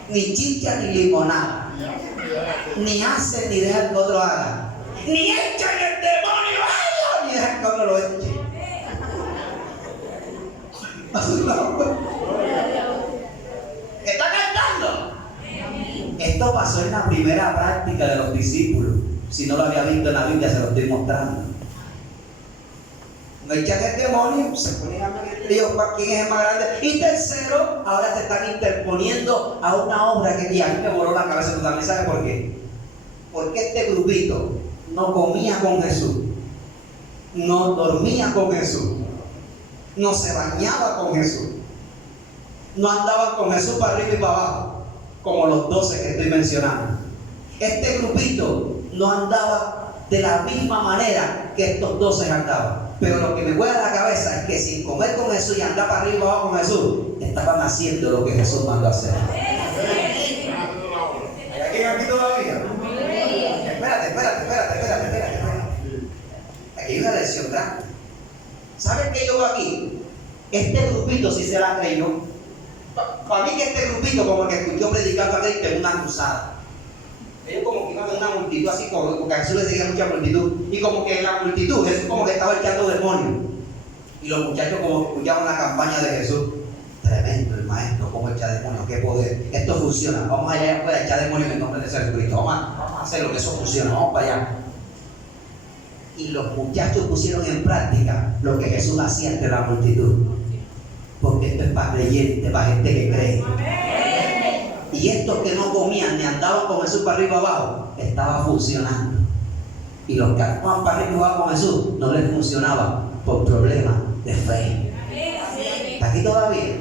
ni chicha ni limonada. Ni hacen ni dejan que otro haga. Ni echan el demonio a ellos, ni dejan que otro lo eche. ¿Está cantando? Esto pasó en la primera práctica de los discípulos. Si no lo había visto en la Biblia, se lo estoy mostrando. No echan el demonio, se ponen a medir ellos para quién es el más grande. Y tercero, ahora se están interponiendo a una obra que a mí me voló la cabeza totalmente. ¿Sabe por qué? Porque este grupito no comía con Jesús, no dormía con Jesús, no se bañaba con Jesús, no andaban con Jesús para arriba y para abajo, como los 12 que estoy mencionando. Este grupito no andaba de la misma manera que estos 12 andaban. Pero lo que me vuela la cabeza es que sin comer con Jesús y andar para arriba y para abajo con Jesús, estaban haciendo lo que Jesús mandó a hacer. ¿Hay alguien aquí todavía? Espérate. Aquí hay una lección grande. ¿Saben qué yo veo aquí? Este grupito sí se la creyó. Para mí que este grupito como que escuchó predicando a Cristo en una cruzada. Ellos como que iban en una multitud así, porque a Jesús le seguía mucha multitud. Y como que en la multitud, Jesús como que estaba echando demonios. Y los muchachos como que escuchaban la campaña de Jesús. Tremendo el maestro, cómo echa demonios, qué poder. Esto funciona. Vamos allá afuera a echar demonios en el nombre de Jesucristo. Vamos a hacer lo que eso funciona, vamos para allá. Y los muchachos pusieron en práctica lo que Jesús hacía entre la multitud. Porque esto es para creyentes, para gente que cree. Y estos que no comían ni andaban con Jesús para arriba y abajo, estaba funcionando. Y los que andaban para arriba y abajo con Jesús no les funcionaba por problemas de fe. ¿Está aquí todavía?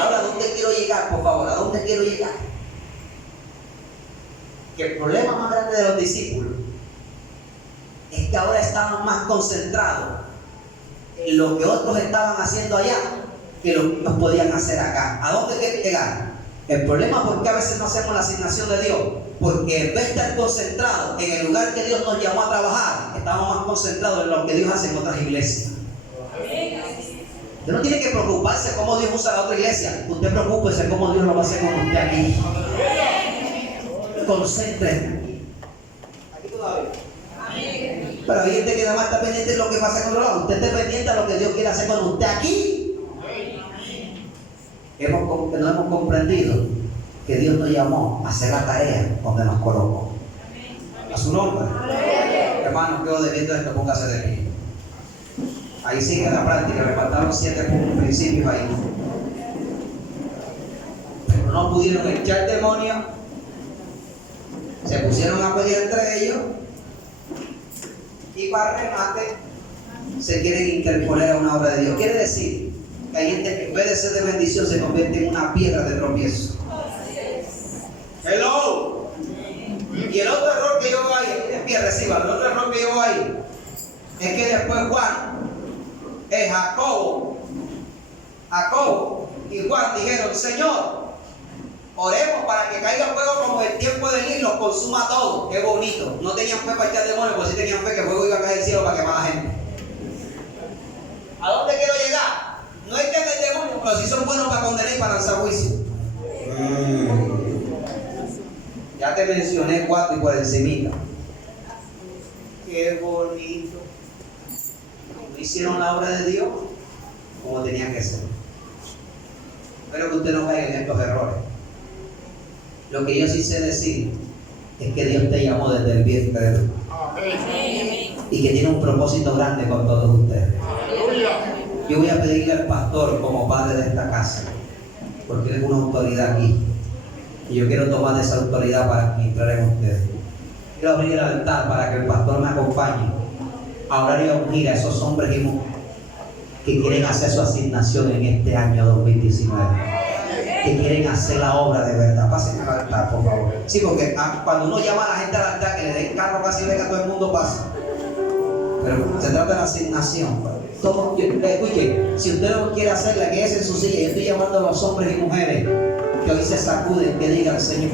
Ahora, ¿a dónde quiero llegar, por favor? ¿A dónde quiero llegar? Que el problema más grande de los discípulos es que ahora estaban más concentrados en lo que otros estaban haciendo allá que lo que ellos podían hacer acá. ¿A dónde quiero llegar? El problema es porque a veces no hacemos la asignación de Dios, porque en vez de estar concentrados en el lugar que Dios nos llamó a trabajar, estamos más concentrados en lo que Dios hace en otras iglesias. Usted no tiene que preocuparse cómo Dios usa la otra iglesia. Usted preocúpese cómo Dios lo va a hacer con usted aquí. Concéntrese aquí todavía. Pero hay gente que nada más está pendiente de lo que pasa en otro lado. Usted esté pendiente de lo que Dios quiere hacer con usted aquí. No hemos comprendido que Dios nos llamó a hacer la tarea donde nos colocó. A su nombre. Hermanos, quedo debiendo esto, póngase de pie. Ahí sigue la práctica, me faltaron 7 principios ahí. Pero no pudieron echar demonios, se pusieron a pelear entre ellos y para remate se quieren interponer a una obra de Dios. Quiere decir que hay gente que en vez de ser de bendición se convierte en una piedra de tropiezo. Hello. Y el otro error que yo veo ahí, en pie reciba, el otro error que yo veo ahí es que después Jacobo y Juan dijeron: Señor, oremos para que caiga fuego como el tiempo del Nilo, los consuma todo. Qué bonito. No tenían fe para echar demonios, pero sí tenían fe que el fuego iba a caer del cielo para quemar a la gente. ¿A dónde quiero llegar? No es que el demonio, pero sí son buenos para condenar y para lanzar juicio. Ya te mencioné 4 y por encimita. Qué bonito. No hicieron la obra de Dios como tenía que ser. Espero que usted no caiga en estos errores. Lo que yo sí sé decir es que Dios te llamó desde el vientre y que tiene un propósito grande con todos ustedes. Yo voy a pedirle al pastor como padre de esta casa, porque él es una autoridad aquí y yo quiero tomar esa autoridad para administrar en ustedes. Quiero abrir el altar para que el pastor me acompañe a orar y a ungir a esos hombres y mujeres que quieren hacer su asignación en este año 2019, que quieren hacer la obra de verdad. Pásenme al altar, por favor. Sí, porque cuando uno llama a la gente al altar, que le den carro casi ve que todo el mundo pasa. Pero se trata de la asignación. Escuchen, si usted no quiere hacerla, quédese en su silla. Yo estoy llamando a los hombres y mujeres que hoy se sacuden, que digan: Señor,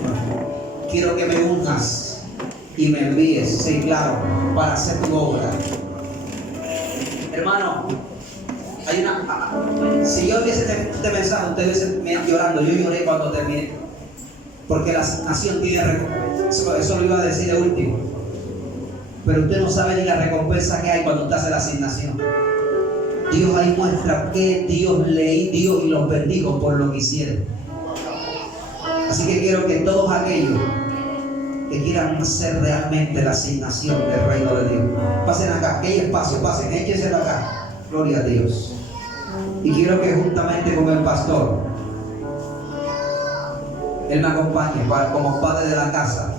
quiero que me unjas y me envíes, sí, claro, para hacer tu obra. Hermano, si yo hubiese este mensaje, usted hubiese llorando. Yo lloré cuando terminé, porque la asignación tiene recompensa. Eso lo iba a decir de último, pero usted no sabe ni la recompensa que hay cuando usted hace la asignación. Dios ahí muestra que Dios dio y los bendijo por lo que hicieron. Así que quiero que todos aquellos que quieran hacer realmente la asignación del reino de Dios, pasen acá, que hay espacio, pasen, échense acá. Gloria a Dios. Y quiero que juntamente con el pastor, él me acompañe como padre de la casa.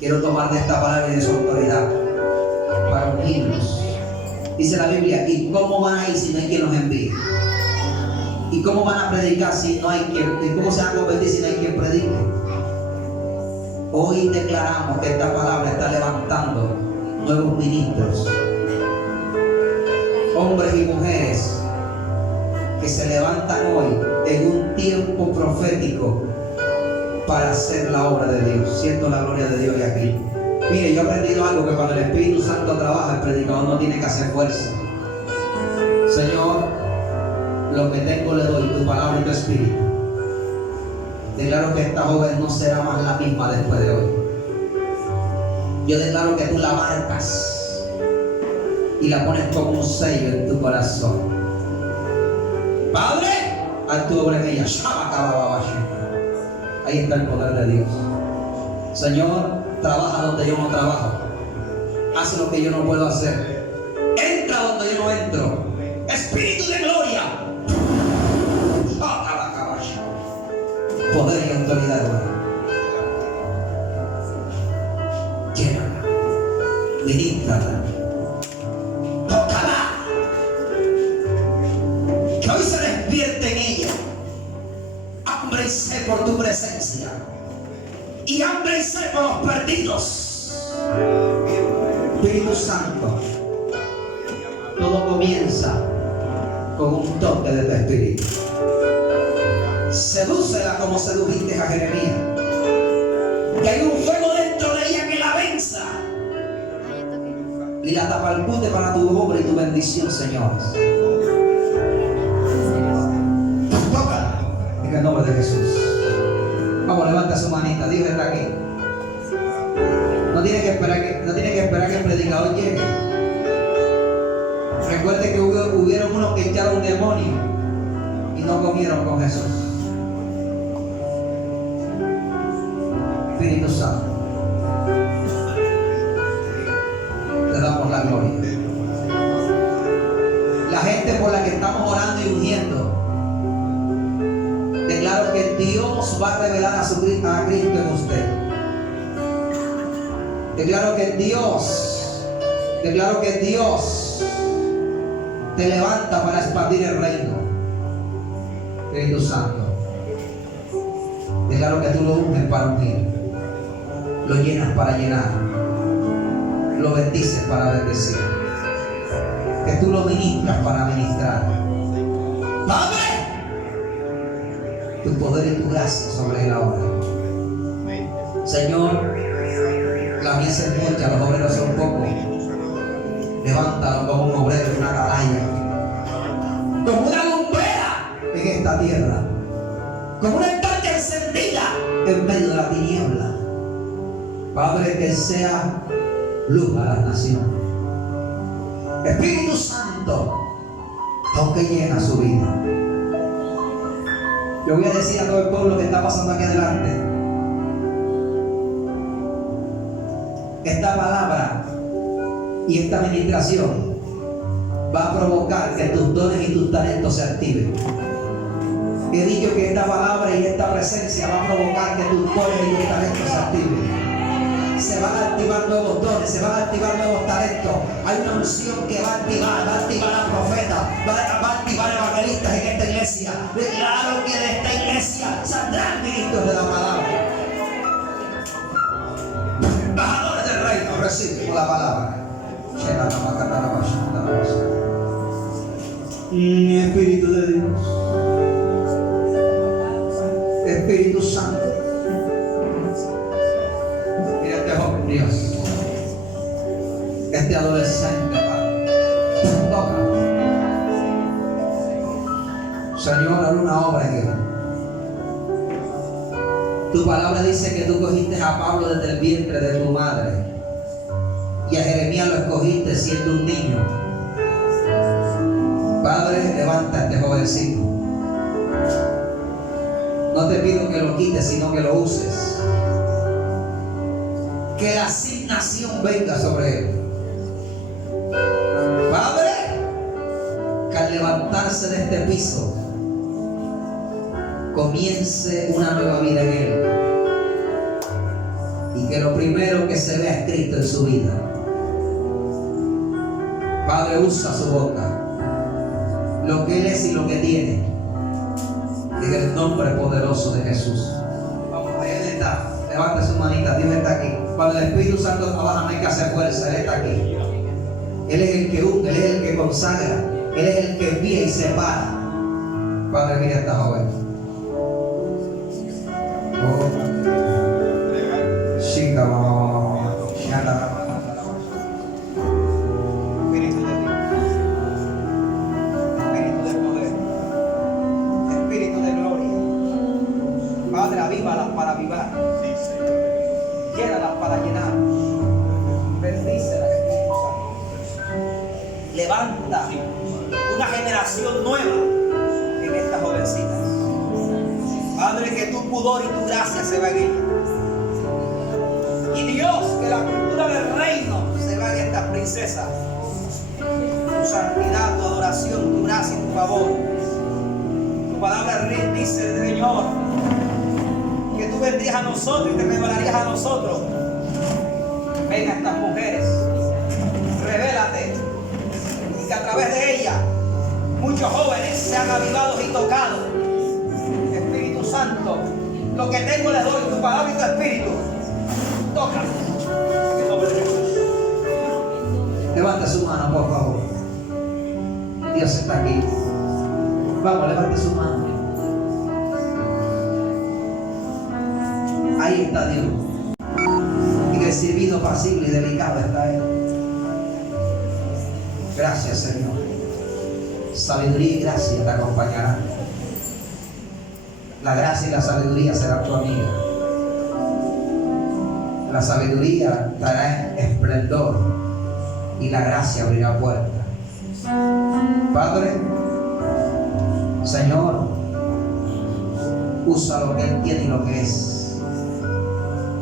Quiero tomar de esta palabra y de su autoridad para unirnos. Dice la Biblia: ¿y cómo van a ir si no hay quien los envíe? ¿Y cómo van a predicar si no hay quien? ¿Y cómo se van a convertir si no hay quien predique? Hoy declaramos que esta palabra está levantando nuevos ministros, hombres y mujeres que se levantan hoy en un tiempo profético para hacer la obra de Dios. Siento la gloria de Dios aquí. Mire, yo he aprendido algo, que cuando el Espíritu Santo trabaja, el predicador no tiene que hacer fuerza. Señor, lo que tengo le doy, tu palabra y tu espíritu. Declaro que esta joven no será más la misma después de hoy. Yo declaro que tú la marcas y la pones como un sello en tu corazón. Padre, haz tu obra en ella. Ahí está el poder de Dios. Señor, trabaja donde yo no trabajo. Haz lo que yo no puedo hacer. Entra donde yo no entro. Espíritu de gloria, poder y autoridad, hermano. Llénala, ministrala, tócala, que hoy se despierte en ella hambre y sed por tu presencia y hambre y sed por los perdidos. Espíritu Santo, todo comienza con un toque de tu espíritu. Sedúcela como sedujiste a Jeremías. Que hay un fuego dentro de ella que la venza y la tapalcute para tu obra y tu bendición, señores. Tócala en el nombre de Jesús. Vamos, levanta su manita. Dios está aquí. No tiene que esperar que el predicador llegue. Recuerde que hubieron unos que echaron demonio y no comieron con Jesús. Espíritu Santo, te damos la gloria. La gente por la que estamos orando y ungiendo, declaro que Dios va a revelar a Cristo en usted. Declaro que Dios te levanta para expandir el reino. Espíritu Santo, declaro que tú lo unges para ungir, lo llenas para llenar, lo bendices para bendecir, que tú lo ministras para ministrar. Padre, tu poder y tu gracia sobre él ahora. Señor, la mies es mucha, los obreros son pocos. Levántalo como un obrero en una atalaya, como una bombera en esta tierra, como una antorcha encendida en medio de la tiniebla. Padre, que sea luz a las naciones. Espíritu Santo, toque llena su vida. Yo voy a decir a todo el pueblo que está pasando aquí adelante, esta palabra y esta administración va a provocar que tus dones y tus talentos se activen. He dicho que esta palabra y esta presencia va a provocar que tus dones y tus talentos se activen. Se van a activar nuevos dones, se van a activar nuevos talentos. Hay una unción que va a activar a profetas, va a activar evangelistas en esta iglesia. Declaro que de esta iglesia saldrán ministros de la palabra. Embajadores del reino, reciben la palabra. Espíritu de Dios, Espíritu Santo, mira este joven, Dios, este adolescente, Padre, toca, Señor, haz una obra en él. Tu palabra dice que tú cogiste a Pablo desde el vientre de tu madre y a Jeremías lo escogiste siendo un niño. Padre, levanta a este jovencito. No te pido que lo quites, sino que lo uses. Que la asignación venga sobre él. Padre, que al levantarse de este piso comience una nueva vida en él. Y que lo primero que se vea escrito en su vida. Padre, usa su boca, lo que él es y lo que tiene, en el nombre poderoso de Jesús. Vamos, ahí él está, levante su manita, Dios está aquí. Cuando el Espíritu Santo trabaja no hay que hacer fuerza, él está aquí. Él es el que unge, él es el que consagra, él es el que envía y separa. Padre, mira a esta joven. Chica, avívalas para avivar, llénalas para llenar, bendícelas, Espíritu Santo. Levanta una generación nueva en estas jovencitas. Padre, que tu pudor y tu gracia se vean en ellas. Y Dios, que la cultura del reino se vea en estas princesas. Tu santidad, tu adoración, tu gracia y tu favor. Tu palabra dice, Señor, que tú vendrías a nosotros y te revelarías a nosotros. Ven a estas mujeres, revélate, y que a través de ellas muchos jóvenes sean avivados y tocados. Espíritu Santo, lo que tengo les doy, tu palabra y tu espíritu. Tócalo. En nombre de Jesús. Levante su mano, por favor. Dios está aquí. Vamos, levante su mano. Ahí está Dios. Y recibido, pasible y delicado está Él. Gracias, Señor. Sabiduría y gracia te acompañarán. La gracia y la sabiduría serán tu amiga. La sabiduría dará esplendor y la gracia abrirá puertas. Padre, Señor, usa lo que Él tiene y lo que es.